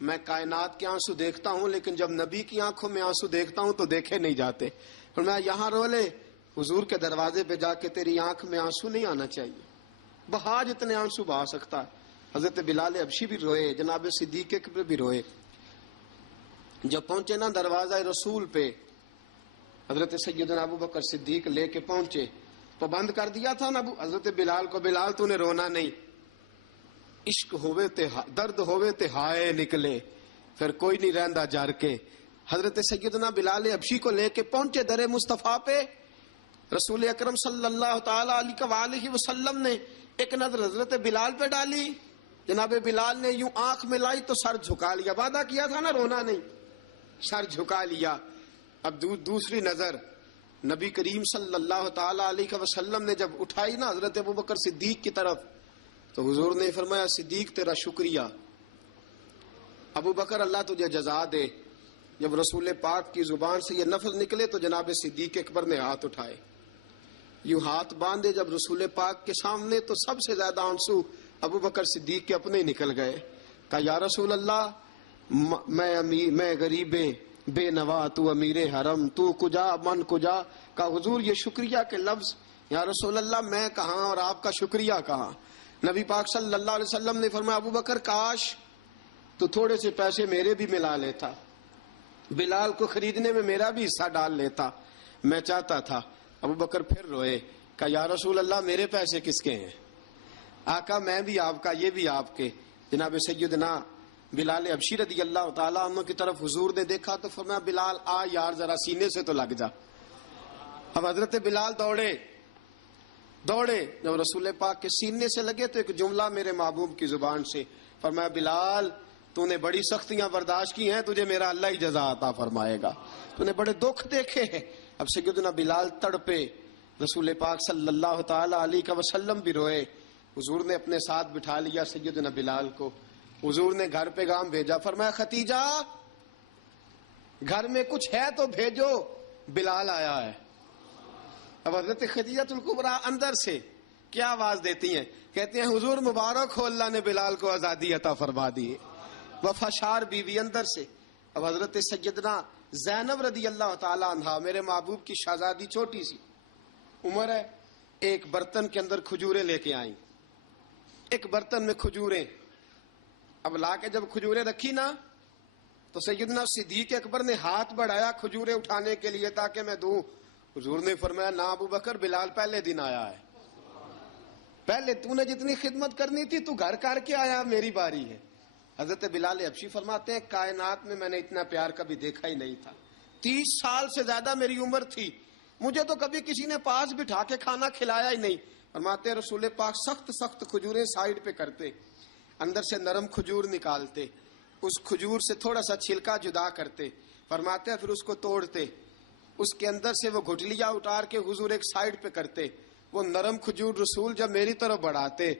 میں کائنات کے آنسو دیکھتا ہوں لیکن جب نبی کی آنکھوں میں آنسو دیکھتا ہوں تو دیکھے نہیں جاتے. فرمایا یہاں رو لے, حضور کے دروازے پہ جا کے تیری آنکھ میں آنسو نہیں آنا چاہیے, بہا جتنے آنسو بہا سکتا ہے. حضرت بلال حبشی بھی روئے, جناب صدیق اکبر بھی روئے. جب پہنچے نا دروازہ رسول پہ, حضرت سیدنا ابو بکر صدیق لے کے پہنچے, پابند کر دیا تھا نا حضرت بلال کو, بلال تو نے رونا نہیں, عشق ہوئے تے درد ہوئے تے ہائے نکلے, پھر کوئی نہیں رہندا جر کے. حضرت سیدنا بلال حبشی کو لے کے پہنچے در مصطفیٰ پہ. رسول اکرم صلی اللہ تعالی علیہ وسلم نے ایک نظر حضرت بلال پہ ڈالی. جناب بلال نے یوں آنکھ میں لائی تو سر جھکا لیا, وعدہ کیا تھا نا رونا نہیں, سر جھکا لیا. اب دوسری نظر نبی کریم صلی اللہ تعالی علیہ وسلم نے جب اٹھائی نا حضرت ابو بکر صدیق کی طرف, تو حضور نے فرمایا صدیق تیرا شکریہ, ابو بکر اللہ تجھے جزا دے. جب رسول پاک کی زبان سے یہ لفظ نکلے تو جناب صدیق اکبر نے ہاتھ اٹھائے, یوں ہاتھ باندھے جب رسول پاک کے سامنے, تو سب سے زیادہ آنسو ابو بکر صدیق کے اپنے نکل گئے. کہا یا رسول اللہ میں غریب بے نوا, تو امیر حرم, تو کجا من کجا. کہا حضور یہ شکریہ کے لفظ, یا رسول اللہ میں کہاں اور آپ کا شکریہ کہاں. نبی پاک صلی اللہ علیہ وسلم نے فرمایا ابو بکر کاش تو تھوڑے سے پیسے میرے بھی ملا لیتا, بلال کو خریدنے میں میرا بھی حصہ ڈال لیتا, میں چاہتا تھا. ابو بکر پھر روئے. کہا یا رسول اللہ میرے پیسے کس کے ہیں. آقا میں بھی آپ کا, یہ بھی آپ کے. جناب سیدنا بلال حبشی رضی اللہ تعالیٰ عنہ کی طرف حضور نے دیکھا تو فرمایا بلال آ یار ذرا سینے سے تو لگ جا. اب حضرت بلال دوڑے, جب رسول پاک کے سینے سے لگے تو ایک جملہ میرے محبوب کی زبان سے, فرمایا بلال تو نے بڑی سختیاں برداشت کی ہیں, تجھے میرا اللہ ہی جزا عطا فرمائے گا, تو نے بڑے دکھ دیکھے ہیں. اب سیدنا بلال تڑپے, رسول پاک صلی اللہ تعالی علیہ وسلم بھی روئے. حضور نے اپنے ساتھ بٹھا لیا سیدنا بلال کو. حضور نے گھر پیغام بھیجا, فرمایا ختیجہ گھر میں کچھ ہے تو بھیجو, بلال آیا ہے. اب حضرت خدیجہ الکبریٰ اندر سے کیا آواز دیتی ہیں, کہتے ہیں حضور مبارک ہو, اللہ نے بلال کو آزادی عطا فرما دی. وفاشار بیوی اندر سے. اب حضرت سیدنا زینب رضی اللہ تعالی عنہا, میرے محبوب کی شہزادی, چھوٹی سی عمر ہے, ایک برتن کے اندر کھجوریں لے کے آئیں, ایک برتن میں کھجوریں. اب لا کے جب کھجوریں رکھی نا تو سیدنا صدیق اکبر نے ہاتھ بڑھایا کھجوریں اٹھانے کے لیے تاکہ میں دوں. حضور نے فرمایا نہ ابو بکر, بلال پہلے دن آیا ہے. پہلے تو نے جتنی خدمت کرنی تھی تو گھر کر کے آیا، میری باری ہے۔ حضرت بلال حبشی فرماتے ہیں کائنات میں نے اتنا پیار کبھی دیکھا ہی نہیں تھا۔ 30 سال سے زیادہ میری عمر تھی، مجھے تو کبھی کسی نے پاس بٹھا کے کھانا کھلایا ہی نہیں۔ فرماتے ہیں رسول پاک سخت سخت کھجوریں سائیڈ پہ کرتے، اندر سے نرم کھجور نکالتے، اس کھجور سے تھوڑا سا چھلکا جدا کرتے، فرماتے ہیں پھر اس کو توڑتے، اس کے اندر سے وہ گھٹلیاں اتار کے حضور ایک سائیڈ پہ کرتے، وہ نرم کھجور رسول جب میری طرف بڑھاتے،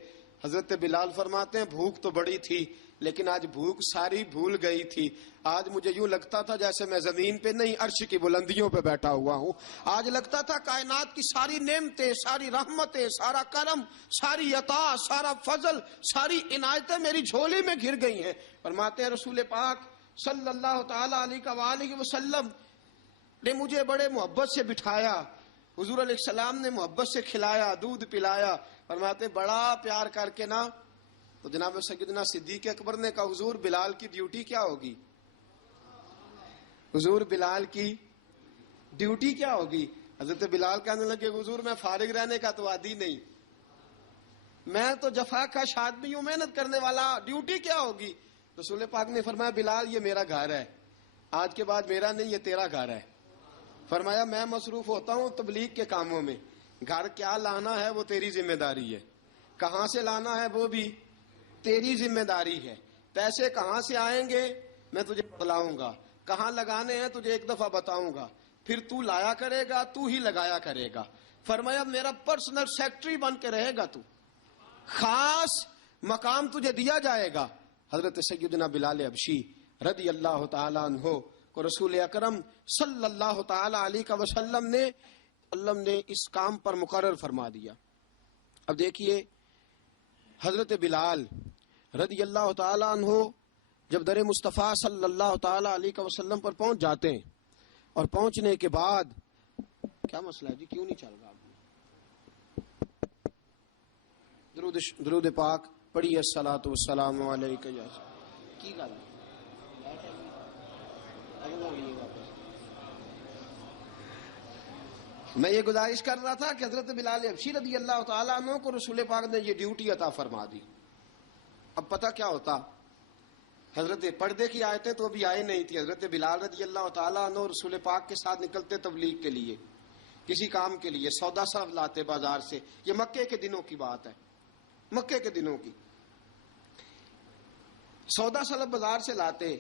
حضرت بلال فرماتے ہیں بھوک تو بڑی تھی لیکن آج بھوک ساری بھول گئی تھی۔ آج مجھے یوں لگتا تھا جیسے میں زمین پہ نہیں عرش کی بلندیوں پہ بیٹھا ہوا ہوں۔ آج لگتا تھا کائنات کی ساری نعمتیں، ساری رحمتیں، سارا کرم، ساری عطا، سارا فضل، ساری عنایتیں میری جھولی میں گھر گئی ہیں۔ فرماتے ہیں رسول پاک صلی اللہ تعالی علیہ وآلہ وسلم نے مجھے بڑے محبت سے بٹھایا، حضور علیہ السلام نے محبت سے کھلایا، دودھ پلایا۔ فرماتے بڑا پیار کر کے نا، تو جناب سیدنا صدیق اکبر نے کہا حضور بلال کی ڈیوٹی کیا ہوگی؟ حضور بلال کی ڈیوٹی کیا ہوگی؟ حضرت بلال کہنے لگے حضور میں فارغ رہنے کا تو عادی نہیں، میں تو جفا کا آدمی ہوں، محنت کرنے والا، ڈیوٹی کیا ہوگی؟ رسول پاک نے فرمایا بلال یہ میرا گھر ہے، آج کے بعد میرا نہیں یہ تیرا گھر ہے۔ فرمایا میں مصروف ہوتا ہوں تبلیغ کے کاموں میں، گھر کیا لانا ہے وہ تیری ذمہ داری ہے، کہاں سے لانا ہے وہ بھی تیری ذمہ داری ہے، پیسے کہاں سے آئیں گے میں تجھے بتلاؤں گا، کہاں لگانے ہیں تجھے ایک دفعہ بتاؤں گا، پھر تو لایا کرے گا، تو ہی لگایا کرے گا۔ فرمایا میرا پرسنل سیکٹری بن کے رہے گا، تو خاص مقام تجھے دیا جائے گا۔ حضرت سیدنا بلال حبشی رضی اللہ تعالی عنہ کو رسول اکرم صلی اللہ تعالی علیہ وسلم نے اس کام پر مقرر فرما دیا۔ اب دیکھیے حضرت بلال رضی اللہ تعالی عنہ جب در مصطفیٰ صلی اللہ تعالی علیہ وسلم پر پہنچ جاتے ہیں، اور پہنچنے کے بعد کیا مسئلہ ہے جی، کیوں نہیں چل رہا؟ درود پاک پڑھیے الصلاۃ والسلام علیک یا کی گل میں یہ گزارش کر رہا تھا کہ حضرت بلال حبشی رضی اللہ تعالیٰ عنہ کو رسول پاک نے یہ ڈیوٹی عطا فرما دی۔ اب پتہ کیا ہوتا، حضرت پردے کی آیتیں تو ابھی آئے نہیں تھی، حضرت بلال رضی اللہ تعالیٰ عنہ رسول پاک کے ساتھ نکلتے تبلیغ کے لیے، کسی کام کے لیے، سودا سرف لاتے بازار سے، یہ مکے کے دنوں کی بات ہے، مکے کے دنوں کی، سودا سرف بازار سے لاتے۔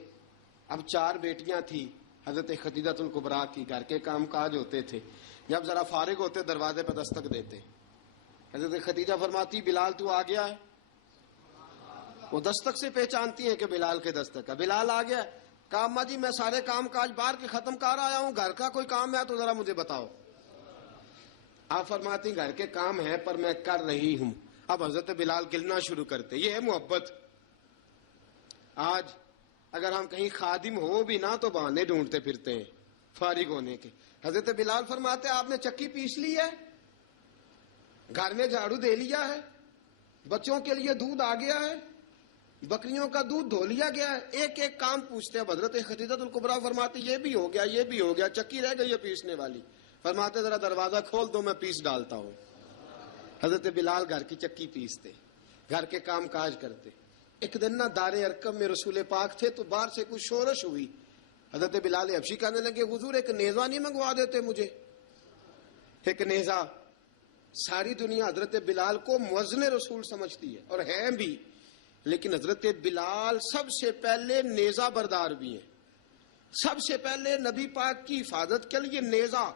اب 4 بیٹیاں تھیں حضرت خدیجہ الکبریٰ کی، گھر کے کام کاج ہوتے تھے، جب ذرا فارغ ہوتے دروازے پہ دستک دیتے، حضرت خدیجہ فرماتی بلال تو آ گیا ہے، وہ دستک سے پہچانتی ہیں کہ بلال کے دستک ہے، بلال آ گیا۔ کہا اماں جی میں سارے کام کاج باہر کے ختم کر آیا ہوں، گھر کا کوئی کام ہے تو ذرا مجھے بتاؤ۔ آپ فرماتی گھر کے کام ہیں پر میں کر رہی ہوں۔ اب حضرت بلال گلنا شروع کرتے، یہ ہے محبت۔ آج اگر ہم کہیں خادم ہو بھی نہ تو بہانے ڈھونڈتے پھرتے ہیں فارغ ہونے کے۔ حضرت بلال فرماتے آپ نے چکی پیس لی ہے، گھر میں جھاڑو دے لیا ہے، بچوں کے لیے دودھ آ گیا ہے، بکریوں کا دودھ دھو لیا گیا ہے، ایک ایک کام پوچھتے ہیں۔ حضرت خدیجہ الکبریٰ فرماتی یہ بھی ہو گیا، یہ بھی ہو گیا، چکی رہ گئی ہے پیسنے والی۔ فرماتے ذرا دروازہ کھول دو میں پیس ڈالتا ہوں۔ حضرت بلال گھر کی چکی پیستے، گھر کے کام کاج کرتے۔ ایک دن نہ دار ارقم میں رسول پاک تھے تو باہر سے کچھ شورش ہوئی، حضرت بلال حبشی کہنے لگے حضور ایک نیزہ نہیں منگوا دیتے مجھے؟ ایک نیزہ۔ ساری دنیا حضرت بلال کو مؤذن رسول سمجھتی ہے اور ہیں بھی، لیکن حضرت بلال سب سے پہلے نیزہ بردار بھی ہیں۔ سب سے پہلے نبی پاک کی حفاظت کے لیے نیزہ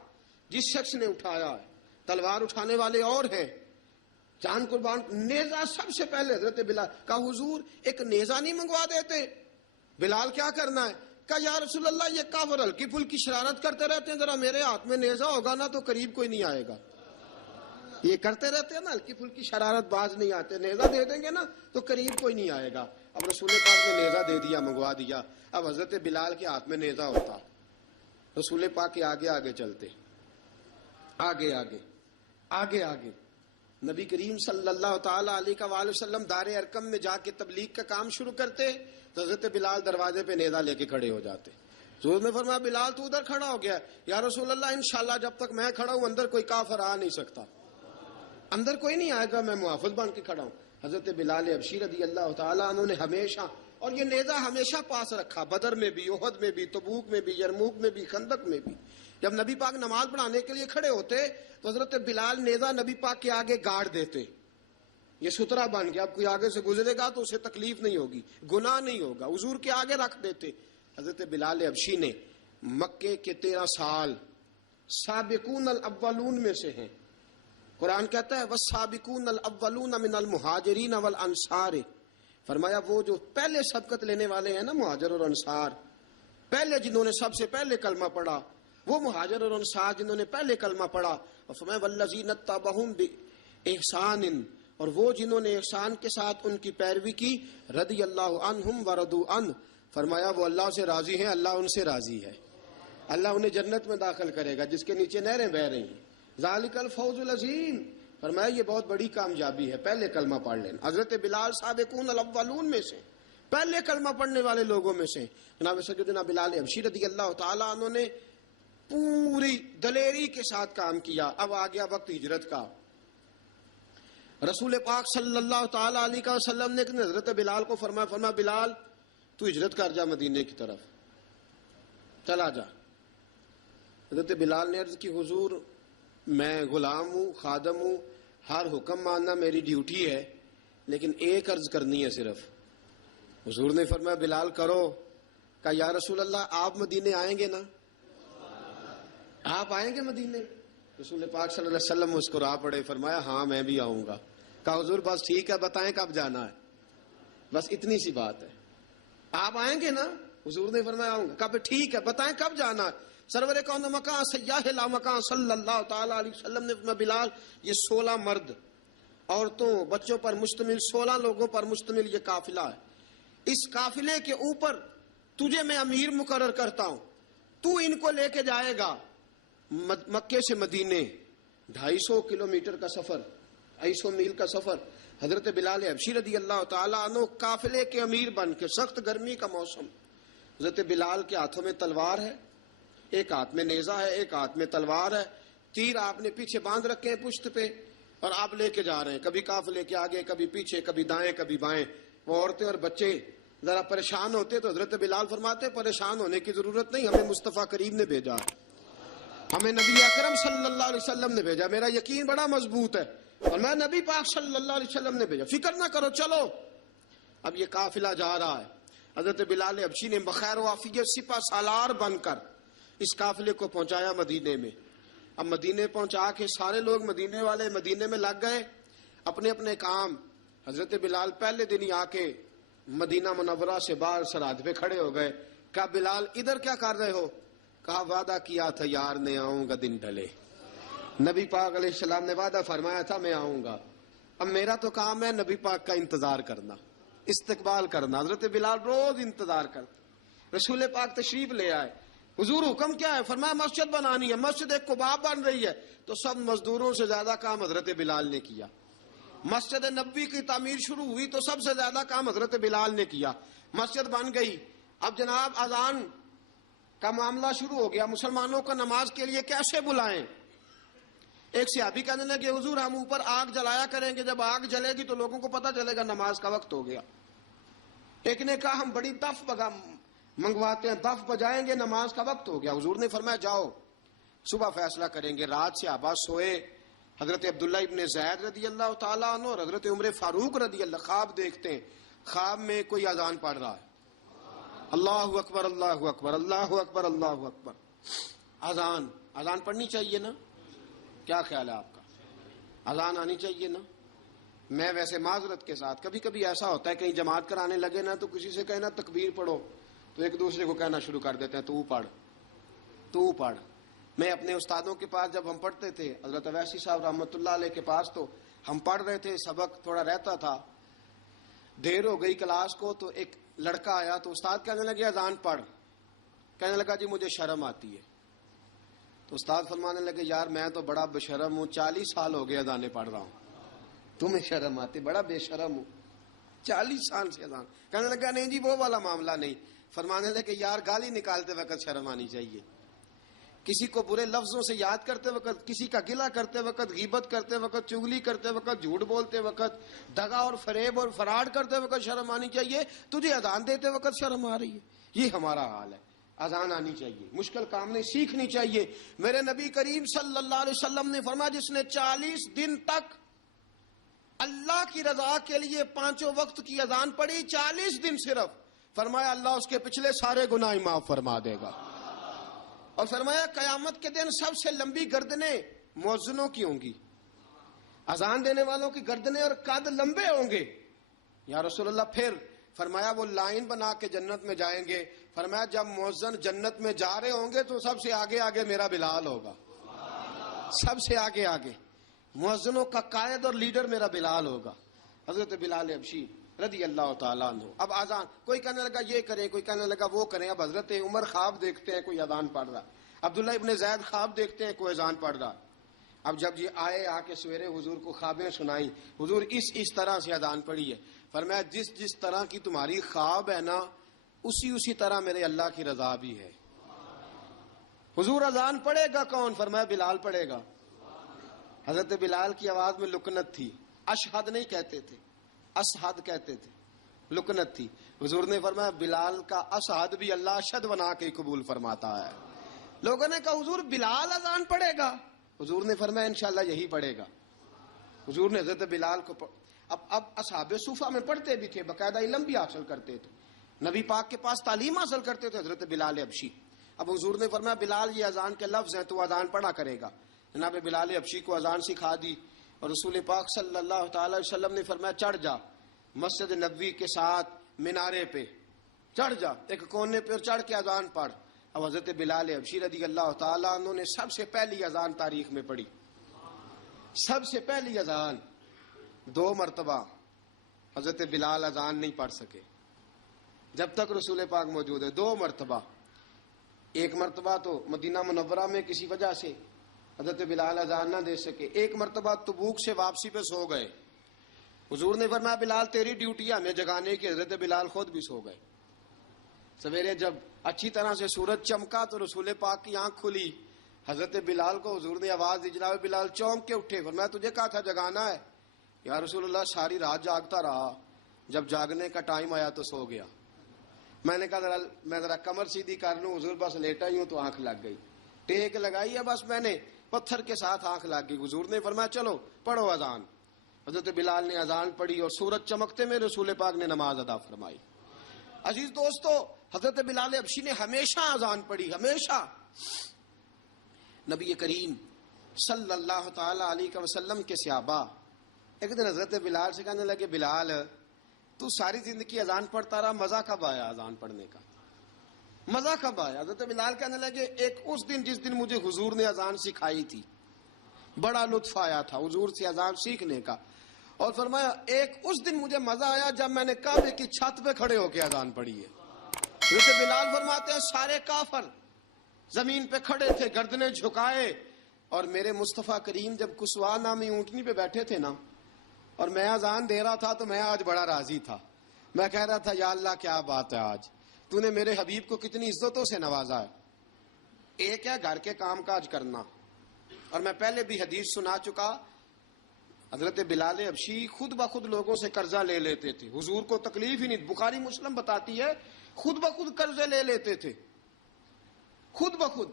جس شخص نے اٹھایا ہے، تلوار اٹھانے والے اور ہیں، جان قربان، نیزہ سب سے پہلے حضرت بلال۔ کہا حضور ایک نیزہ نہیں منگوا دیتے؟ بلال کیا کرنا ہے؟ کہا یا رسول اللہ یہ کافر ہلکی پھلکی شرارت کرتے رہتے ہیں، ذرا میرے ہاتھ میں نیزہ ہوگا نا تو قریب کوئی نہیں آئے گا۔ یہ کرتے رہتے ہیں نا ہلکی پھلکی شرارت، باز نہیں آتے، نیزہ دے دیں گے نا تو قریب کوئی نہیں آئے گا۔ اب رسول پاک نے نیزہ دے دیا، منگوا دیا۔ اب حضرت بلال کے ہاتھ میں نیزہ ہوتا، رسول پاک کے آگے آگے چلتے، آگے آگے آگے آگے نبی کریم صلی اللہ تعالی علیہ وآلہ وسلم دار ارقم میں جا کے تبلیغ کا کام شروع کرتے تو حضرت بلال دروازے پہ نیزہ لے کے کھڑے ہو جاتے۔ حضور نے فرمایا بلال تو ادھر کھڑا ہو گیا، یا رسول اللہ انشاءاللہ جب تک میں کھڑا ہوں اندر کوئی کافر آ نہیں سکتا۔ اندر کوئی نہیں آئے گا، میں محافظ بن کے کھڑا ہوں۔ حضرت بلال حبشی رضی اللہ تعالیٰ عنہ نے ہمیشہ، اور یہ نیزہ ہمیشہ پاس رکھا، بدر میں بھی، احد میں بھی، تبوک میں بھی، یرموک میں بھی، خندق میں بھی۔ جب نبی پاک نماز پڑھانے کے لیے کھڑے ہوتے تو حضرت بلال نیزہ نبی پاک کے آگے گاڑ دیتے، یہ سترا بن گیا، اب کوئی آگے سے گزرے گا تو اسے تکلیف نہیں ہوگی، گناہ نہیں ہوگا، حضور کے آگے رکھ دیتے۔ حضرت بلال حبشی نے مکے کے 13 سال سابقون الاولون میں سے ہیں۔ قرآن کہتا ہے والسابقون الاولون من المہاجرین والانصار، فرمایا وہ جو پہلے سبقت لینے والے ہیں نا، مہاجر اور انصار، پہلے جنہوں نے سب سے پہلے کلمہ پڑھا، وہ مہاجر اور انصار جنہوں نے پہلے کلمہ پڑھا، اور فرمایا والذین اتبعوہم باحسان، اور وہ جنہوں نے احسان کے ساتھ ان کی پیروی کی، رضی اللہ عنہم ورضوا عنہ، فرمایا وہ اللہ سے راضی ہیں، اللہ ان سے راضی ہے، اللہ انہیں جنت میں داخل کرے گا جس کے نیچے نہریں بہہ رہی ہیں۔ ذالک الفوز العظیم، فرمایا یہ بہت بڑی کامیابی ہے پہلے کلمہ پڑھ لینا۔ حضرت بلال سابقون الاولون میں سے، پہلے کلمہ پڑھنے والے لوگوں میں سے۔ جناب سیدنا بلال حبشی رضی اللہ تعالیٰ عنہ نے پوری دلیری کے ساتھ کام کیا۔ اب آ گیا وقت ہجرت کا۔ رسول پاک صلی اللہ تعالیٰ علیہ وسلم نے حضرت بلال کو فرمایا بلال تو ہجرت کر جا مدینے کی طرف، چلا جا۔ حضرت بلال نے عرض کی حضور میں غلام ہوں، خادم ہوں، ہر حکم ماننا میری ڈیوٹی ہے، لیکن ایک عرض کرنی ہے صرف۔ حضور نے فرمایا بلال کرو۔ کہا یا رسول اللہ آپ مدینے آئیں گے نا؟ آپ آئیں گے مدینے؟ رسول پاک صلی اللہ علیہ وسلم مسکرا پڑے، فرمایا ہاں میں بھی آؤں گا۔ کہا حضور بس ٹھیک ہے، بتائیں کب جانا ہے، بس اتنی سی بات ہے، آپ آئیں گے نا؟ حضور نے فرمایا آؤں گا۔ کہا پھر ٹھیک ہے، بتائیں کب جانا ہے۔ سرور کون مکان سیاح لا مکان صلی اللہ تعالیٰ علیہ وسلم نے فرمایا بلال یہ 16 مرد، عورتوں، بچوں پر مشتمل 16 لوگوں پر مشتمل یہ قافلہ ہے، اس قافلے کے اوپر تجھے میں امیر مقرر کرتا ہوں، تو ان کو لے کے جائے گا مکے سے مدینے، 250 کلومیٹر کا سفر، 250 میل کا سفر۔ حضرت بلال حبشی رضی اللہ تعالیٰ عنہ قافلے کے امیر بن کے، سخت گرمی کا موسم، حضرت بلال کے ہاتھوں میں تلوار ہے، ایک ہاتھ میں نیزہ ہے، ایک ہاتھ میں تلوار ہے، تیر آپ نے پیچھے باندھ رکھے ہیں پشت پہ، اور آپ لے کے جا رہے ہیں، کبھی قافلے کے آگے، کبھی پیچھے، کبھی دائیں کبھی بائیں۔ وہ عورتیں اور بچے ذرا پریشان ہوتے تو حضرت بلال فرماتے پریشان ہونے کی ضرورت نہیں، ہمیں مصطفیٰ کریم نے بھیجا، ہمیں نبی اکرم صلی اللہ علیہ وسلم نے بھیجا، میرا یقین بڑا مضبوط ہے، اور میں نبی پاک صلی اللہ علیہ وسلم نے بھیجا، فکر نہ کرو چلو۔ اب یہ قافلہ جا رہا ہے، حضرت بلال حبشی نے بخیر و عافیت سپہ سالار بن کر اس قافلے کو پہنچایا مدینے میں۔ اب مدینے پہنچا کے سارے لوگ مدینے والے مدینے میں لگ گئے اپنے اپنے کام۔ حضرت بلال پہلے دن ہی آ کے مدینہ منورہ سے باہر سرحد پہ کھڑے ہو گئے۔ کہا بلال ادھر کیا کر رہے ہو؟ کہا وعدہ کیا تھا یار نے آؤں گا دن ڈھلے، نبی پاک علیہ السلام نے وعدہ فرمایا تھا میں آؤں گا، اب میرا تو کام ہے نبی پاک کا انتظار کرنا، استقبال کرنا۔ حضرت بلال روز انتظار کرتے، رسول پاک تشریف لے آئے، حضور حکم کیا ہے؟ فرمایا مسجد بنانی ہے، مسجد ایک قباء بن رہی ہے، تو سب مزدوروں سے زیادہ کام حضرت بلال نے کیا۔ مسجد نبوی کی تعمیر شروع ہوئی تو سب سے زیادہ کام حضرت بلال نے کیا، مسجد بن گئی۔ اب جناب اذان کا معاملہ شروع ہو گیا، مسلمانوں کو نماز کے لیے کیسے بلائیں؟ ایک صحابی کہنے لگے حضور ہم اوپر آگ جلایا کریں گے، جب آگ جلے گی تو لوگوں کو پتہ چلے گا نماز کا وقت ہو گیا۔ ایک نے کہا ہم بڑی دف منگواتے ہیں، دف بجائیں گے، نماز کا وقت ہو گیا۔ حضور نے فرمایا جاؤ صبح فیصلہ کریں گے۔ رات صحابہ سوئے، حضرت عبداللہ ابن زید رضی اللہ تعالیٰ عنہ اور حضرت عمر فاروق رضی اللہ خواب دیکھتے ہیں، خواب میں کوئی اذان پڑھ رہا ہے، اللہ اکبر اللہ اکبر اللہ اکبر اللہ اکبر۔ اذان پڑھنی چاہیے نا؟ کیا خیال ہے آپ کا؟ اذان آنی چاہیے نا؟ میں ویسے معذرت کے ساتھ کبھی کبھی ایسا ہوتا ہے کہیں جماعت کرانے لگے نا تو کسی سے کہنا تکبیر پڑھو تو ایک دوسرے کو کہنا شروع کر دیتے ہیں تو پڑھ۔ میں اپنے استادوں کے پاس جب ہم پڑھتے تھے، حضرت اویسی صاحب رحمۃ اللہ علیہ کے پاس، تو ہم پڑھ رہے تھے، سبق تھوڑا رہتا تھا، دیر ہو گئی کلاس کو تو ایک لڑکا آیا تو استاد کہنے لگے اذان پڑھ، کہنے لگا جی مجھے شرم آتی ہے۔ تو استاد فرمانے لگے یار میں تو بڑا بشرم ہوں، 40 سال ہو گئے اذانیں پڑھ رہا ہوں، تمہیں شرم آتی؟ بڑا بے شرم ہوں، 40 سال سے اذان۔ کہنے لگا نہیں جی وہ والا معاملہ نہیں۔ فرمانے لگے یار گالی نکالتے وقت شرم آنی چاہیے، کسی کو برے لفظوں سے یاد کرتے وقت، کسی کا گلہ کرتے وقت، غیبت کرتے وقت، چغلی کرتے وقت، جھوٹ بولتے وقت، دغا اور فریب اور فراڈ کرتے وقت شرم آنی چاہیے. تجھے اذان دیتے وقت شرم آ رہی ہے. یہ ہمارا حال ہے. اذان آنی چاہیے، مشکل کام نہیں، سیکھنی چاہیے. میرے نبی کریم صلی اللہ علیہ وسلم نے فرمایا جس نے 40 دن تک اللہ کی رضا کے لیے 5 وقت کی اذان پڑھی، 40 دن صرف، فرمایا اللہ اس کے پچھلے سارے گناہ معاف فرما دے گا. اور فرمایا قیامت کے دن سب سے لمبی گردنیں مؤذنوں کی ہوں گی. اذان دینے والوں کی گردنیں اور قد لمبے ہوں گے. یا رسول اللہ پھر؟ فرمایا وہ لائن بنا کے جنت میں جائیں گے. فرمایا جب مؤذن جنت میں جا رہے ہوں گے تو سب سے آگے آگے میرا بلال ہوگا. سب سے آگے آگے مؤذنوں کا قائد اور لیڈر میرا بلال ہوگا، حضرت بلال حبشی رضی اللہ تعالیٰ عنہ. اب اذان کوئی کہنے لگا یہ کریں، کوئی کہنے لگا وہ کریں. اب حضرت عمر خواب دیکھتے ہیں کوئی اذان پڑھ رہا، عبداللہ ابن زید خواب دیکھتے ہیں کوئی اذان پڑھ رہا. اب جب یہ آئے آ کے سویرے حضور کو خوابیں سنائیں، حضور اس طرح سے اذان پڑھی ہے. فرمایا جس طرح کی تمہاری خواب ہے نا اسی طرح میرے اللہ کی رضا بھی ہے. حضور اذان پڑھے گا کون؟ فرمایا بلال پڑھے گا. حضرت بلال کی آواز میں لکنت تھی، اشہد نہیں کہتے تھے، اشہد کہتے تھے، لکنت تھی. حضور نے فرمایا بلال کا اشہد بھی اللہ اشہد بنا کے قبول فرماتا ہے. لوگوں نے کہا حضور بلال اذان پڑھے گا؟ حضور نے فرمایا انشاءاللہ یہی پڑھے گا. حضور نے حضرت بلال کو اب اصحاب صوفہ میں پڑھتے بھی تھے، باقاعدہ علم بھی حاصل کرتے تھے، نبی پاک کے پاس تعلیم حاصل کرتے تھے حضرت بلال حبشی. اب حضور نے فرمایا بلال یہ اذان کے لفظ ہیں تو اذان پڑھا کرے گا. جناب بلال حبشی کو اذان سکھا دی اور رسول پاک صلی اللہ تعالی وسلم نے فرمایا چڑھ جا مسجد نبوی کے ساتھ مینارے پہ، چڑھ جا ایک کونے پہ اور چڑھ کے اذان پڑھ. اب حضرت بلال حبشی رضی اللہ تعالیٰ عنہ نے سب سے پہلی اذان تاریخ میں پڑھی. سب سے پہلی اذان 2 مرتبہ حضرت بلال اذان نہیں پڑھ سکے جب تک رسول پاک موجود ہے. 2 مرتبہ. ایک مرتبہ تو مدینہ منورہ میں کسی وجہ سے حضرت بلال اذان نہ دے سکے. ایک مرتبہ تبوک سے واپسی پہ سو گئے. حضور نے فرمایا بلال تیری ڈیوٹی ہے ہمیں جگانے کی. حضرت بلال خود بھی سو گئے. سویرے جب اچھی طرح سے سورج چمکا تو رسول پاک کی آنکھ کھلی. حضرت بلال کو حضور نے آواز دی. جناب بلال چونک کے اٹھے. فرمایا تجھے کہا تھا جگانا ہے. یا رسول اللہ ساری رات جاگتا رہا، جب جاگنے کا ٹائم آیا تو سو گیا. میں نے کہا میں ذرا کمر سیدھی کر لوں. حضور بس لیٹا ہی ہوں تو آنکھ لگ گئی. ٹیک لگائی ہے بس میں نے، پتھر کے ساتھ آنکھ لگ گئی. حضور نے فرمایا چلو پڑھو اذان. حضرت بلال نے اذان پڑھی اور سورج چمکتے میں رسول پاک نے نماز ادا فرمائی. عزیز دوستو حضرت بلال حبشی نے ہمیشہ اذان پڑھی، ہمیشہ. نبی کریم صلی اللہ تعالی علیہ وسلم کے صحابہ ایک دن حضرت بلال سے کہنے لگے بلال تو ساری زندگی اذان پڑھتا رہا، مزہ کب آیا اذان پڑھنے کا؟ مزہ کب آیا؟ حضرت بلال کہنے لگے ایک اس دن جس دن مجھے حضور نے اذان سکھائی تھی بڑا لطف آیا تھا حضور سے اذان سیکھنے کا. اور فرمایا ایک اس دن مجھے مزہ آیا جب میں نے کعبے کی چھت پہ کھڑے ہو کے اذان پڑھی ہے. حضرت بلال فرماتے ہیں سارے کافر زمین پہ کھڑے تھے گردنیں جھکائے، اور میرے مصطفیٰ کریم جب کسوا نامی اونٹنی پہ بیٹھے تھے نا اور میں اذان دے رہا تھا تو میں آج بڑا راضی تھا. میں کہہ رہا تھا یا اللہ کیا بات ہے، آج تو نے میرے حبیب کو کتنی عزتوں سے نوازا ہے. ایک ہے گھر کے کام کاج کرنا، اور میں پہلے بھی حدیث سنا چکا حضرت بلال حبشی خود بخود لوگوں سے قرضہ لے لیتے تھے. حضور کو تکلیف ہی نہیں، بخاری مسلم بتاتی ہے خود بخود قرضے لے لیتے تھے. خود بخود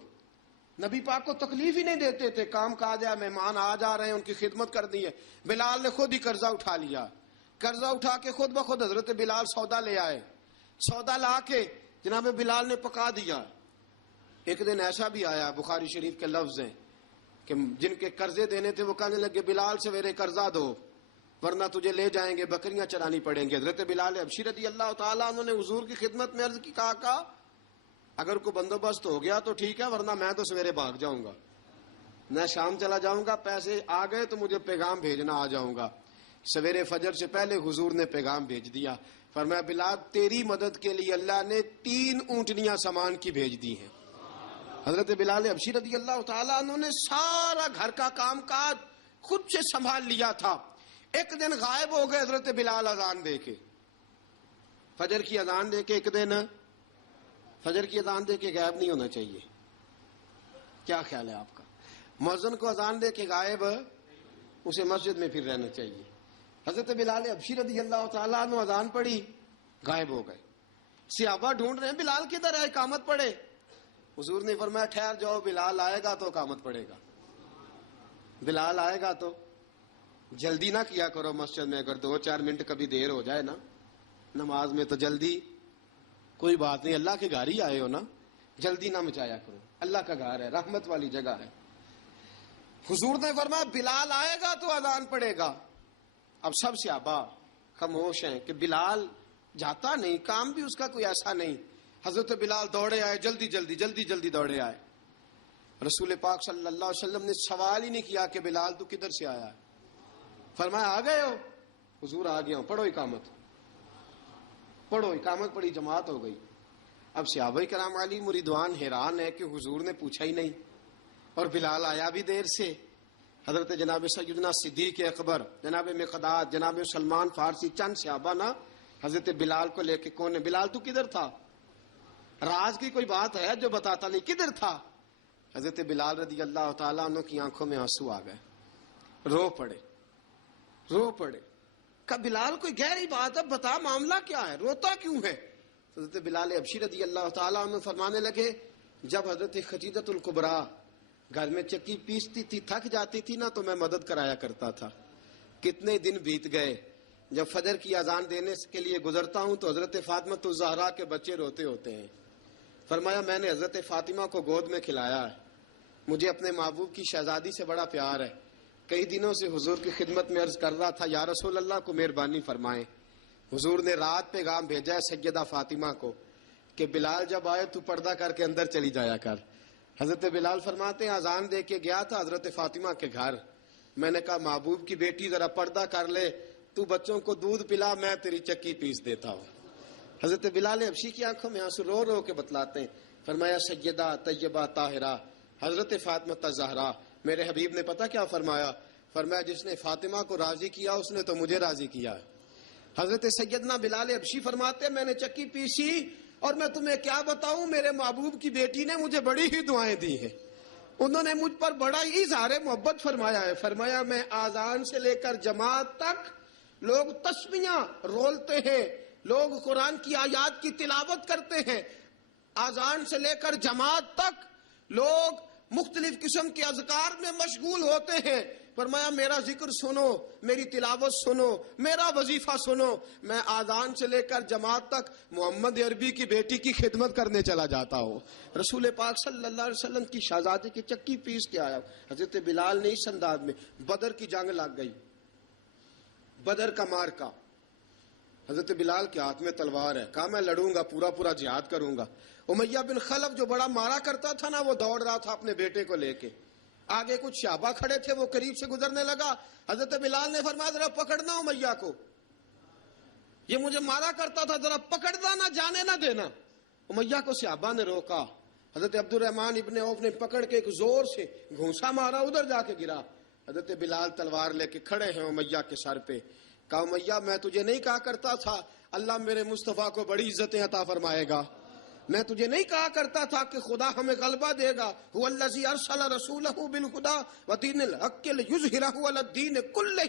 نبی پاک کو تکلیف ہی نہیں دیتے تھے. کام کاج ہے، مہمان آ جا رہے ہیں ان کی خدمت کر دی ہے. بلال نے خود ہی قرضہ اٹھا لیا. قرضہ اٹھا کے خود بخود حضرت بلال سودا لے آئے. سودا لا کے جناب بلال نے پکا دیا. ایک دن ایسا بھی آیا بخاری شریف کے لفظ ہیں کہ جن کے قرضے دینے تھے وہ کہنے لگے بلال سویرے قرضہ دو ورنہ تجھے لے جائیں گے، بکریاں چرانی پڑیں گے. حضرت بلال حبشی رضی اللہ تعالیٰ انہوں نے حضور کی خدمت میں عرض کی، کہا اگر کوئی بندوبست ہو گیا تو ٹھیک ہے ورنہ میں تو سویرے بھاگ جاؤں گا، میں شام چلا جاؤں گا، پیسے آ گئے تو مجھے پیغام بھیجنا آ جاؤں گا. سویرے فجر سے پہلے حضور نے پیغام بھیج دیا. فرمایا بلال تیری مدد کے لیے اللہ نے 3 اونٹنیاں سامان کی بھیج دی ہیں. حضرت بلال حبشی رضی اللہ تعالیٰ عنہ نے سارا گھر کا کام کاج خود سے سنبھال لیا تھا. ایک دن غائب ہو گئے حضرت بلال اذان دے کے، فجر کی اذان دے کے. ایک دن فجر کی اذان دے کے غائب نہیں ہونا چاہیے. کیا خیال ہے آپ کا؟ مؤذن کو اذان دے کے غائب اسے مسجد میں پھر رہنا چاہیے. حضرت بلال حبشی رضی اللہ تعالیٰ عنہ اذان پڑھی, غائب ہو گئے. صحابہ ڈھونڈ رہے ہیں بلال کدھر ہے, اقامت پڑھے. حضور نے فرمایا ٹھہر جاؤ, بلال آئے گا تو اقامت پڑھے گا. بلال آئے گا تو جلدی نہ کیا کرو مسجد میں. اگر 2-4 منٹ کبھی دیر ہو جائے نا نماز میں تو جلدی کوئی بات نہیں, اللہ کے گھر ہی آئے ہو نا, جلدی نہ مچایا کرو. اللہ کا گھر ہے, رحمت والی جگہ ہے. حضور نے فرمایا بلال آئے گا تو اذان پڑے گا. اب سب صحابہ خاموش ہیں کہ بلال جاتا نہیں, کام بھی اس کا کوئی ایسا نہیں. حضرت بلال دوڑے آئے, جلدی دوڑے آئے. رسول پاک صلی اللہ علیہ وسلم نے سوال ہی نہیں کیا کہ بلال تو کدھر سے آیا ہے, فرمایا آ گئے ہو. حضور آ گیا ہوں, پڑھو اقامت. پڑھی, جماعت ہو گئی. اب صحابہ کرام علی مریدوان حیران ہے کہ حضور نے پوچھا ہی نہیں اور بلال آیا بھی دیر سے. حضرت جناب سیدنا صدیق اکبر, جناب مقداد, جناب سلمان فارسی, چند صحابہ نا حضرت بلال کو لے کے, کون ہے بلال تو کدھر تھا؟ راز کی کوئی بات ہے جو بتاتا نہیں, کدھر تھا؟ حضرت بلال رضی اللہ تعالیٰ عنہ کی آنکھوں میں آنسو آ گئے, رو پڑے. کہ بلال کوئی گہری بات ہے, بتا معاملہ کیا ہے, روتا کیوں ہے؟ حضرت بلال حبشی رضی اللہ تعالیٰ عنہ فرمانے لگے جب حضرت خدیجہ الکبریٰ گھر میں چکی پیستی تھی, تھک جاتی تھی نا تو میں مدد کرایا کرتا تھا. کتنے دن بیت گئے, جب فجر کی اذان دینے کے لیے گزرتا ہوں تو حضرت فاطمہ الزہرا کے بچے روتے ہوتے ہیں. فرمایا میں نے حضرت فاطمہ کو گود میں کھلایا ہے, مجھے اپنے محبوب کی شہزادی سے بڑا پیار ہے. کئی دنوں سے حضور کی خدمت میں عرض کر رہا تھا یا رسول اللہ کو مہربانی فرمائیں. حضور نے رات پیغام بھیجا ہے سیدہ فاطمہ کو کہ بلال جب آئے تو پردہ کر کے اندر چلی جایا کر. حضرت بلال فرماتے ہیں اذان دے کے گیا تھا حضرت فاطمہ کے گھر, میں نے کہا محبوب کی بیٹی ذرا پردہ کر لے, تو بچوں کو دودھ پلا, میں تیری چکی پیس دیتا ہوں. حضرت بلال حبشی کی آنکھوں میں آنسو رو کے بتلاتے ہیں. فرمایا سیدہ طیبہ طاہرہ حضرت فاطمہ الزہرا, میرے حبیب نے پتہ کیا فرمایا؟ فرمایا جس نے فاطمہ کو راضی کیا اس نے تو مجھے راضی کیا. حضرت سیدنا بلال حبشی فرماتے ہیں میں نے چکی پیسی اور میں تمہیں کیا بتاؤں, میرے محبوب کی بیٹی نے مجھے بڑی ہی دعائیں دی ہیں, انہوں نے مجھ پر بڑا ہی اظہار محبت فرمایا ہے. فرمایا میں آذان سے لے کر جماعت تک لوگ تسبیحاں رولتے ہیں, لوگ قرآن کی آیات کی تلاوت کرتے ہیں, آذان سے لے کر جماعت تک لوگ مختلف قسم کے اذکار میں مشغول ہوتے ہیں. فرمایا میرا ذکر سنو, میری تلاوت سنو, میرا وظیفہ سنو, میں آذان سے لے کر جماعت تک محمد عربی کی بیٹی کی خدمت کرنے چلا جاتا ہوں. رسول پاک صلی اللہ علیہ وسلم کی شہزادی کی چکی پیس کے آیا. حضرت بلال نے اس انداز میں, بدر کی جنگ لگ گئی, بدر کا مارکا, حضرت بلال کے ہاتھ میں تلوار ہے, کہا میں لڑوں گا, پورا جہاد کروں گا. امیہ بن خلف جو بڑا مارا کرتا تھا نا وہ دوڑ رہا تھا اپنے بیٹے کو لے کے, آگے کچھ صحابہ کھڑے تھے, وہ قریب سے گزرنے لگا. حضرت بلال نے فرمایا ذرا پکڑنا امیہ کو, یہ مجھے مارا کرتا تھا, ذرا پکڑنا, نہ جانے نہ دینا. امیہ کو صحابہ نے روکا. حضرت عبد الرحمن ابن عوف نے پکڑ کے ایک زور سے گھونسا مارا, ادھر جا کے گرا. حضرت بلال تلوار لے کے کھڑے ہیں امیہ کے سر پہ. کہا امیہ میں تجھے نہیں کہا کرتا تھا اللہ میرے مصطفیٰ کو بڑی عزتیں عطا فرمائے گا, میں تجھے نہیں کہا کرتا تھا کہ خدا ہمیں غلبہ دے گا, هو الذی ارسل رسولہ بالہدی ودین الحق لیظہرہ علی الدین کلہ,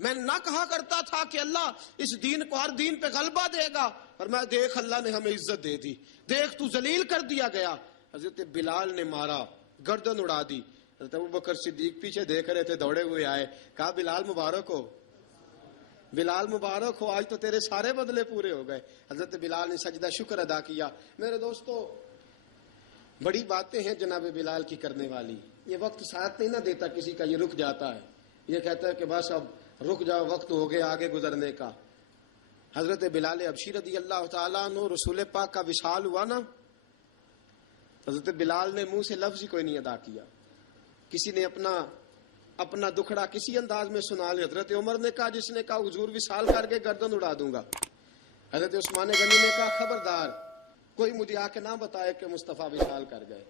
میں نہ کہا کرتا تھا کہ اللہ اس دین کو ہر دین پہ غلبہ دے گا. اور میں دیکھ اللہ نے ہمیں عزت دے دی, دیکھ تو ذلیل کر دیا گیا. حضرت بلال نے مارا, گردن اڑا دی. حضرت ابوبکر صدیق پیچھے دیکھ رہے تھے, دوڑے ہوئے آئے, کہا بلال مبارک ہو, بلال مبارک ہو, آج تو تیرے سارے بدلے پورے ہو گئے. حضرت بلال نے سجدہ شکر ادا کیا. میرے دوستو بڑی باتیں ہیں جناب بلال کی کرنے والی, یہ وقت ساتھ نہیں نہ دیتا کسی کا, یہ رک جاتا ہے, یہ کہتا ہے کہ بس اب رک جاؤ, وقت ہو گیا آگے گزرنے کا. حضرت بلال حبشی رضی اللہ تعالیٰ عنہ رسول پاک کا وصال ہوا نا, حضرت بلال نے منہ سے لفظ ہی کوئی نہیں ادا کیا. کسی نے اپنا دکھڑا کسی انداز میں سنا لیا. حضرت عمر نے کہا, جس نے کہا حضور وصال کر کے گردن اڑا دوں گا. حضرت عثمان غنی نے کہا خبردار کوئی مجھے آ کے نہ بتائے کہ مصطفیٰ وصال کر گئے.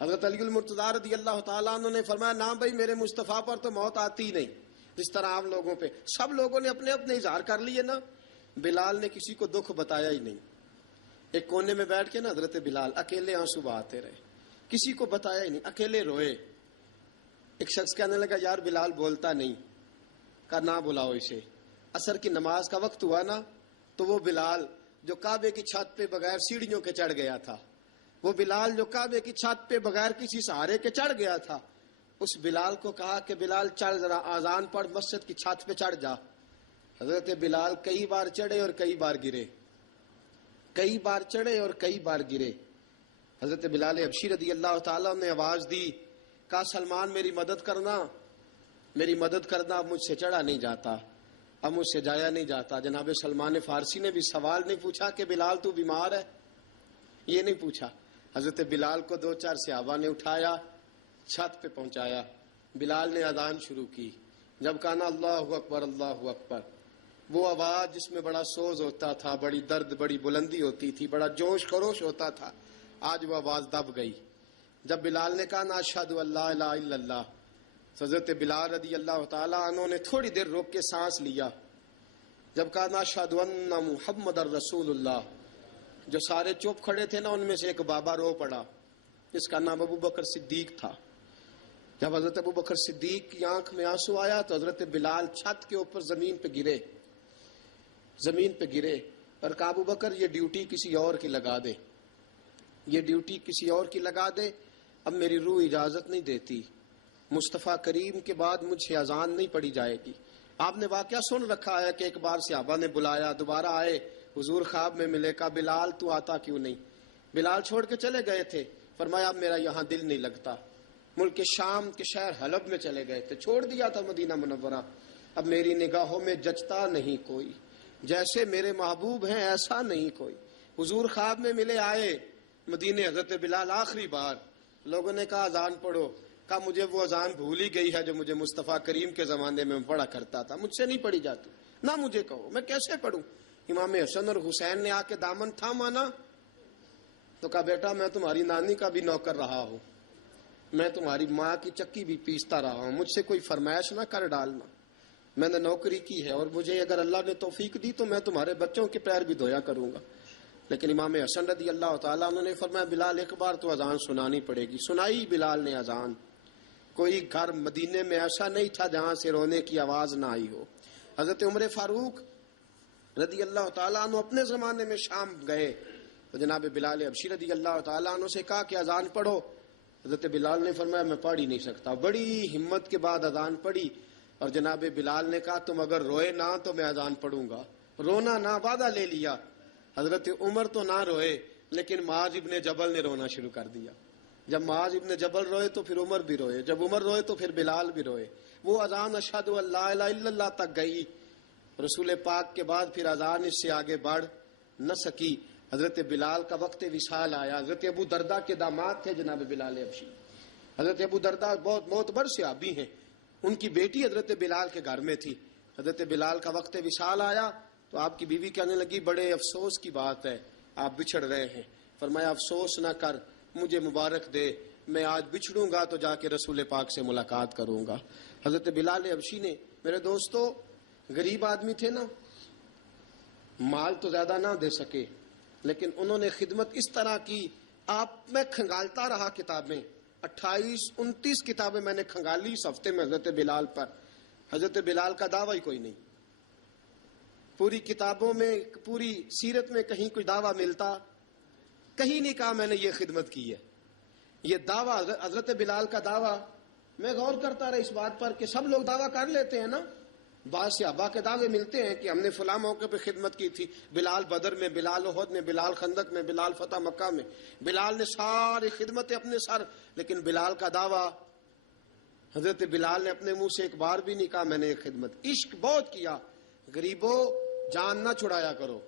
حضرت علی المرتضیٰ رضی اللہ تعالیٰ عنہ نے فرمایا نہ بھائی میرے مصطفیٰ پر تو موت آتی ہی نہیں, جس طرح عام لوگوں پہ. سب لوگوں نے اپنے اپنے اظہار کر لیے نا, بلال نے کسی کو دکھ بتایا ہی نہیں. ایک کونے میں بیٹھ کے نا حضرت بلال اکیلے آنسو بہاتے رہے. کسی کو بتایا ہی نہیں، اکیلے روئے۔ ایک شخص کہنے لگا یار بلال بولتا نہیں، کہا نہ بلاؤ اسے۔ عصر کی نماز کا وقت ہوا نا، تو وہ بلال جو کعبے کی چھت پہ بغیر سیڑھیوں کے چڑھ گیا تھا، وہ بلال جو کعبے کی چھت پہ بغیر کسی سہارے کے چڑھ گیا تھا، اس بلال کو کہا کہ بلال چل ذرا آذان پڑھ، مسجد کی چھت پہ چڑھ جا۔ حضرت بلال کئی بار چڑھے اور کئی بار گرے، کئی بار چڑھے اور کئی بار گرے۔ حضرت بلال حبشی رضی اللہ تعالیٰ نے آواز دی، کہا سلمان میری مدد کرنا، میری مدد کرنا، اب مجھ سے چڑھا نہیں جاتا، اب مجھ سے جایا نہیں جاتا۔ جناب سلمان فارسی نے بھی سوال نہیں پوچھا کہ بلال تو بیمار ہے، یہ نہیں پوچھا۔ حضرت بلال کو 2-4 صحابہ نے اٹھایا، چھت پہ پہنچایا، بلال نے اذان شروع کی۔ جب کہا نا اللہ اکبر اللہ اکبر، وہ آواز جس میں بڑا سوز ہوتا تھا، بڑی درد، بڑی بلندی ہوتی تھی، بڑا جوش خروش ہوتا تھا، آج وہ آواز دب گئی۔ جب بلال نے کہا نا اشہد ان لا الہ الا اللہ، حضرت بلال رضی اللہ تعالیٰ عنہ نے تھوڑی دیر روک کے سانس لیا۔ جب کہا نا اشہد ان محمد الرسول اللہ، جو سارے چپ کھڑے تھے نا ان میں سے ایک بابا رو پڑا، جس کا نام ابو بکر صدیق تھا۔ جب حضرت ابو بکر صدیق کی آنکھ میں آنسو آیا تو حضرت بلال چھت کے اوپر زمین پہ گرے، زمین پہ گرے اور کہا ابو بکر یہ ڈیوٹی کسی اور کی لگا دے، یہ ڈیوٹی کسی اور کی لگا دے، اب میری روح اجازت نہیں دیتی، مصطفیٰ کریم کے بعد مجھ سے اذان نہیں پڑھی جائے گی۔ آپ نے واقعہ سن رکھا ہے کہ ایک بار صحابہ نے بلایا، دوبارہ آئے، حضور خواب میں ملے، کہا بلال تو آتا کیوں نہیں؟ بلال چھوڑ کے چلے گئے تھے، فرمایا اب میرا یہاں دل نہیں لگتا۔ ملک شام کے شہر حلب میں چلے گئے تھے، چھوڑ دیا تھا مدینہ منورہ، اب میری نگاہوں میں جچتا نہیں کوئی، جیسے میرے محبوب ہیں ایسا نہیں کوئی۔ حضور خواب میں ملے، آئے مدینے، حضرت بلال آخری بار، لوگوں نے کہا اذان پڑھو، کہا مجھے وہ اذان بھول ہی گئی ہے جو مجھے مصطفیٰ کریم کے زمانے میں پڑھا کرتا تھا، مجھ سے نہیں پڑھی جاتی، نہ مجھے کہو، میں کیسے پڑھوں؟ امام حسن اور حسین نے آ کے دامن تھاما نا، تو کہا بیٹا میں تمہاری نانی کا بھی نوکر رہا ہوں، میں تمہاری ماں کی چکی بھی پیستا رہا ہوں، مجھ سے کوئی فرمائش نہ کر ڈالنا، میں نے نوکری کی ہے، اور مجھے اگر اللہ نے توفیق دی تو میں تمہارے بچوں کے پیر بھی دھویا کروں گا۔ لیکن امام حسن رضی اللہ تعالیٰ عنہ نے فرمایا بلال ایک بار تو اذان سنانی پڑے گی۔ سنائی بلال نے اذان۔ کوئی گھر مدینے میں ایسا نہیں تھا جہاں سے رونے کی آواز نہ آئی ہو۔ حضرت عمر فاروق رضی اللہ تعالیٰ عنہ اپنے زمانے میں شام گئے تو جناب بلال حبشی رضی اللہ تعالیٰ عنہ سے کہا کہ اذان پڑھو۔ حضرت بلال نے فرمایا میں پڑھ ہی نہیں سکتا، بڑی ہمت کے بعد اذان پڑھی، اور جناب بلال نے کہا تم اگر روئے نہ تو میں اذان پڑھوں گا، رونا نہ، وعدہ لے لیا۔ حضرت عمر تو نہ روئے، لیکن معاذ ابن جبل نے رونا شروع کر دیا۔ جب معاذ ابن جبل روئے تو پھر عمر بھی روئے، جب عمر روئے تو پھر بلال بھی روئے۔ وہ اذان اشہد ان لا الہ الا اللہ تک گئی، رسول پاک کے بعد پھر اذان اس سے آگے بڑھ نہ سکی۔ حضرت بلال کا وقت وصال آیا۔ حضرت ابو درداء کے داماد تھے جناب بلال حبشی۔ حضرت ابو درداء بہت معتبر صحابی ہیں، ان کی بیٹی حضرت بلال کے گھر میں تھی۔ حضرت بلال کا وقت وصال آیا تو آپ کی بیوی کہنے لگی بڑے افسوس کی بات ہے، آپ بچھڑ رہے ہیں۔ فرمایا افسوس نہ کر، مجھے مبارک دے، میں آج بچھڑوں گا تو جا کے رسول پاک سے ملاقات کروں گا۔ حضرت بلال حبشی نے، میرے دوستو، غریب آدمی تھے نا، مال تو زیادہ نہ دے سکے، لیکن انہوں نے خدمت اس طرح کی، آپ میں کھنگالتا رہا کتابیں، 28-29 کتابیں میں نے کھنگالی اس ہفتے میں حضرت بلال پر۔ حضرت بلال کا دعویٰ ہی کوئی نہیں، پوری کتابوں میں، پوری سیرت میں کہیں کوئی دعویٰ ملتا؟ کہیں نہیں کہا میں نے یہ خدمت کی ہے۔ یہ دعویٰ حضرت بلال کا دعویٰ، میں غور کرتا رہا اس بات پر کہ سب لوگ دعویٰ کر لیتے ہیں نا، بعض صحابہ کے دعوے ملتے ہیں کہ ہم نے فلاں موقع پہ خدمت کی تھی، بلال بدر میں، بلال احد میں، بلال خندق میں، بلال فتح مکہ میں، بلال نے ساری خدمتیں اپنے سر، لیکن بلال کا دعویٰ، حضرت بلال نے اپنے منہ سے ایک بار بھی نہیں کہا میں نے یہ خدمت۔ عشق بہت کیا۔ غریبوں جان نہ چھڑایا کرو،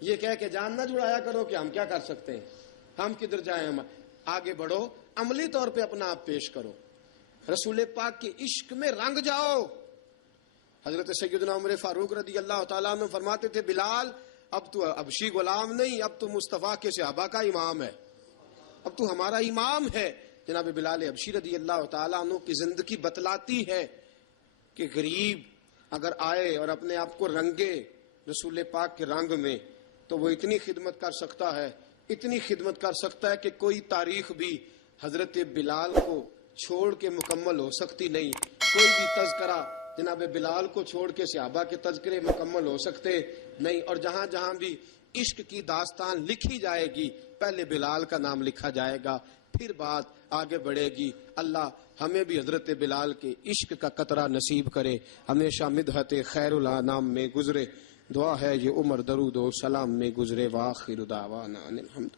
یہ کہہ کے جان نہ چھڑایا کرو کہ ہم کیا کر سکتے ہیں، ہم کدھر جائیں، ہم آگے بڑھو، عملی طور پہ اپنا آپ پیش کرو، رسول پاک کے عشق میں رنگ جاؤ۔ حضرت سیدنا عمر فاروق رضی اللہ تعالیٰ عنہ فرماتے تھے بلال اب تو حبشی غلام نہیں، اب تو مصطفیٰ کے صحابہ کا امام ہے، اب تو ہمارا امام ہے۔ جناب بلال حبشی رضی اللہ تعالیٰ عنہ کی زندگی بتلاتی ہے کہ غریب اگر آئے اور اپنے آپ کو رنگے رسول پاک کے رنگ میں تو وہ اتنی خدمت کر سکتا ہے اتنی خدمت کر سکتا ہے کہ کوئی تاریخ بھی حضرت بلال کو چھوڑ کے مکمل ہو سکتی نہیں. کوئی بھی تذکرہ جناب بلال کو چھوڑ کے صحابہ کے تذکرے مکمل ہو سکتے نہیں. اور جہاں جہاں بھی عشق کی داستان لکھی جائے گی پہلے بلال کا نام لکھا جائے گا، پھر بات آگے بڑھے گی. اللہ ہمیں بھی حضرت بلال کے عشق کا قطرہ نصیب کرے، ہمیشہ مدحت خیر الانام میں گزرے. دعا ہے یہ عمر درود و سلام میں گزرے. وآخر دعوانا ان الحمد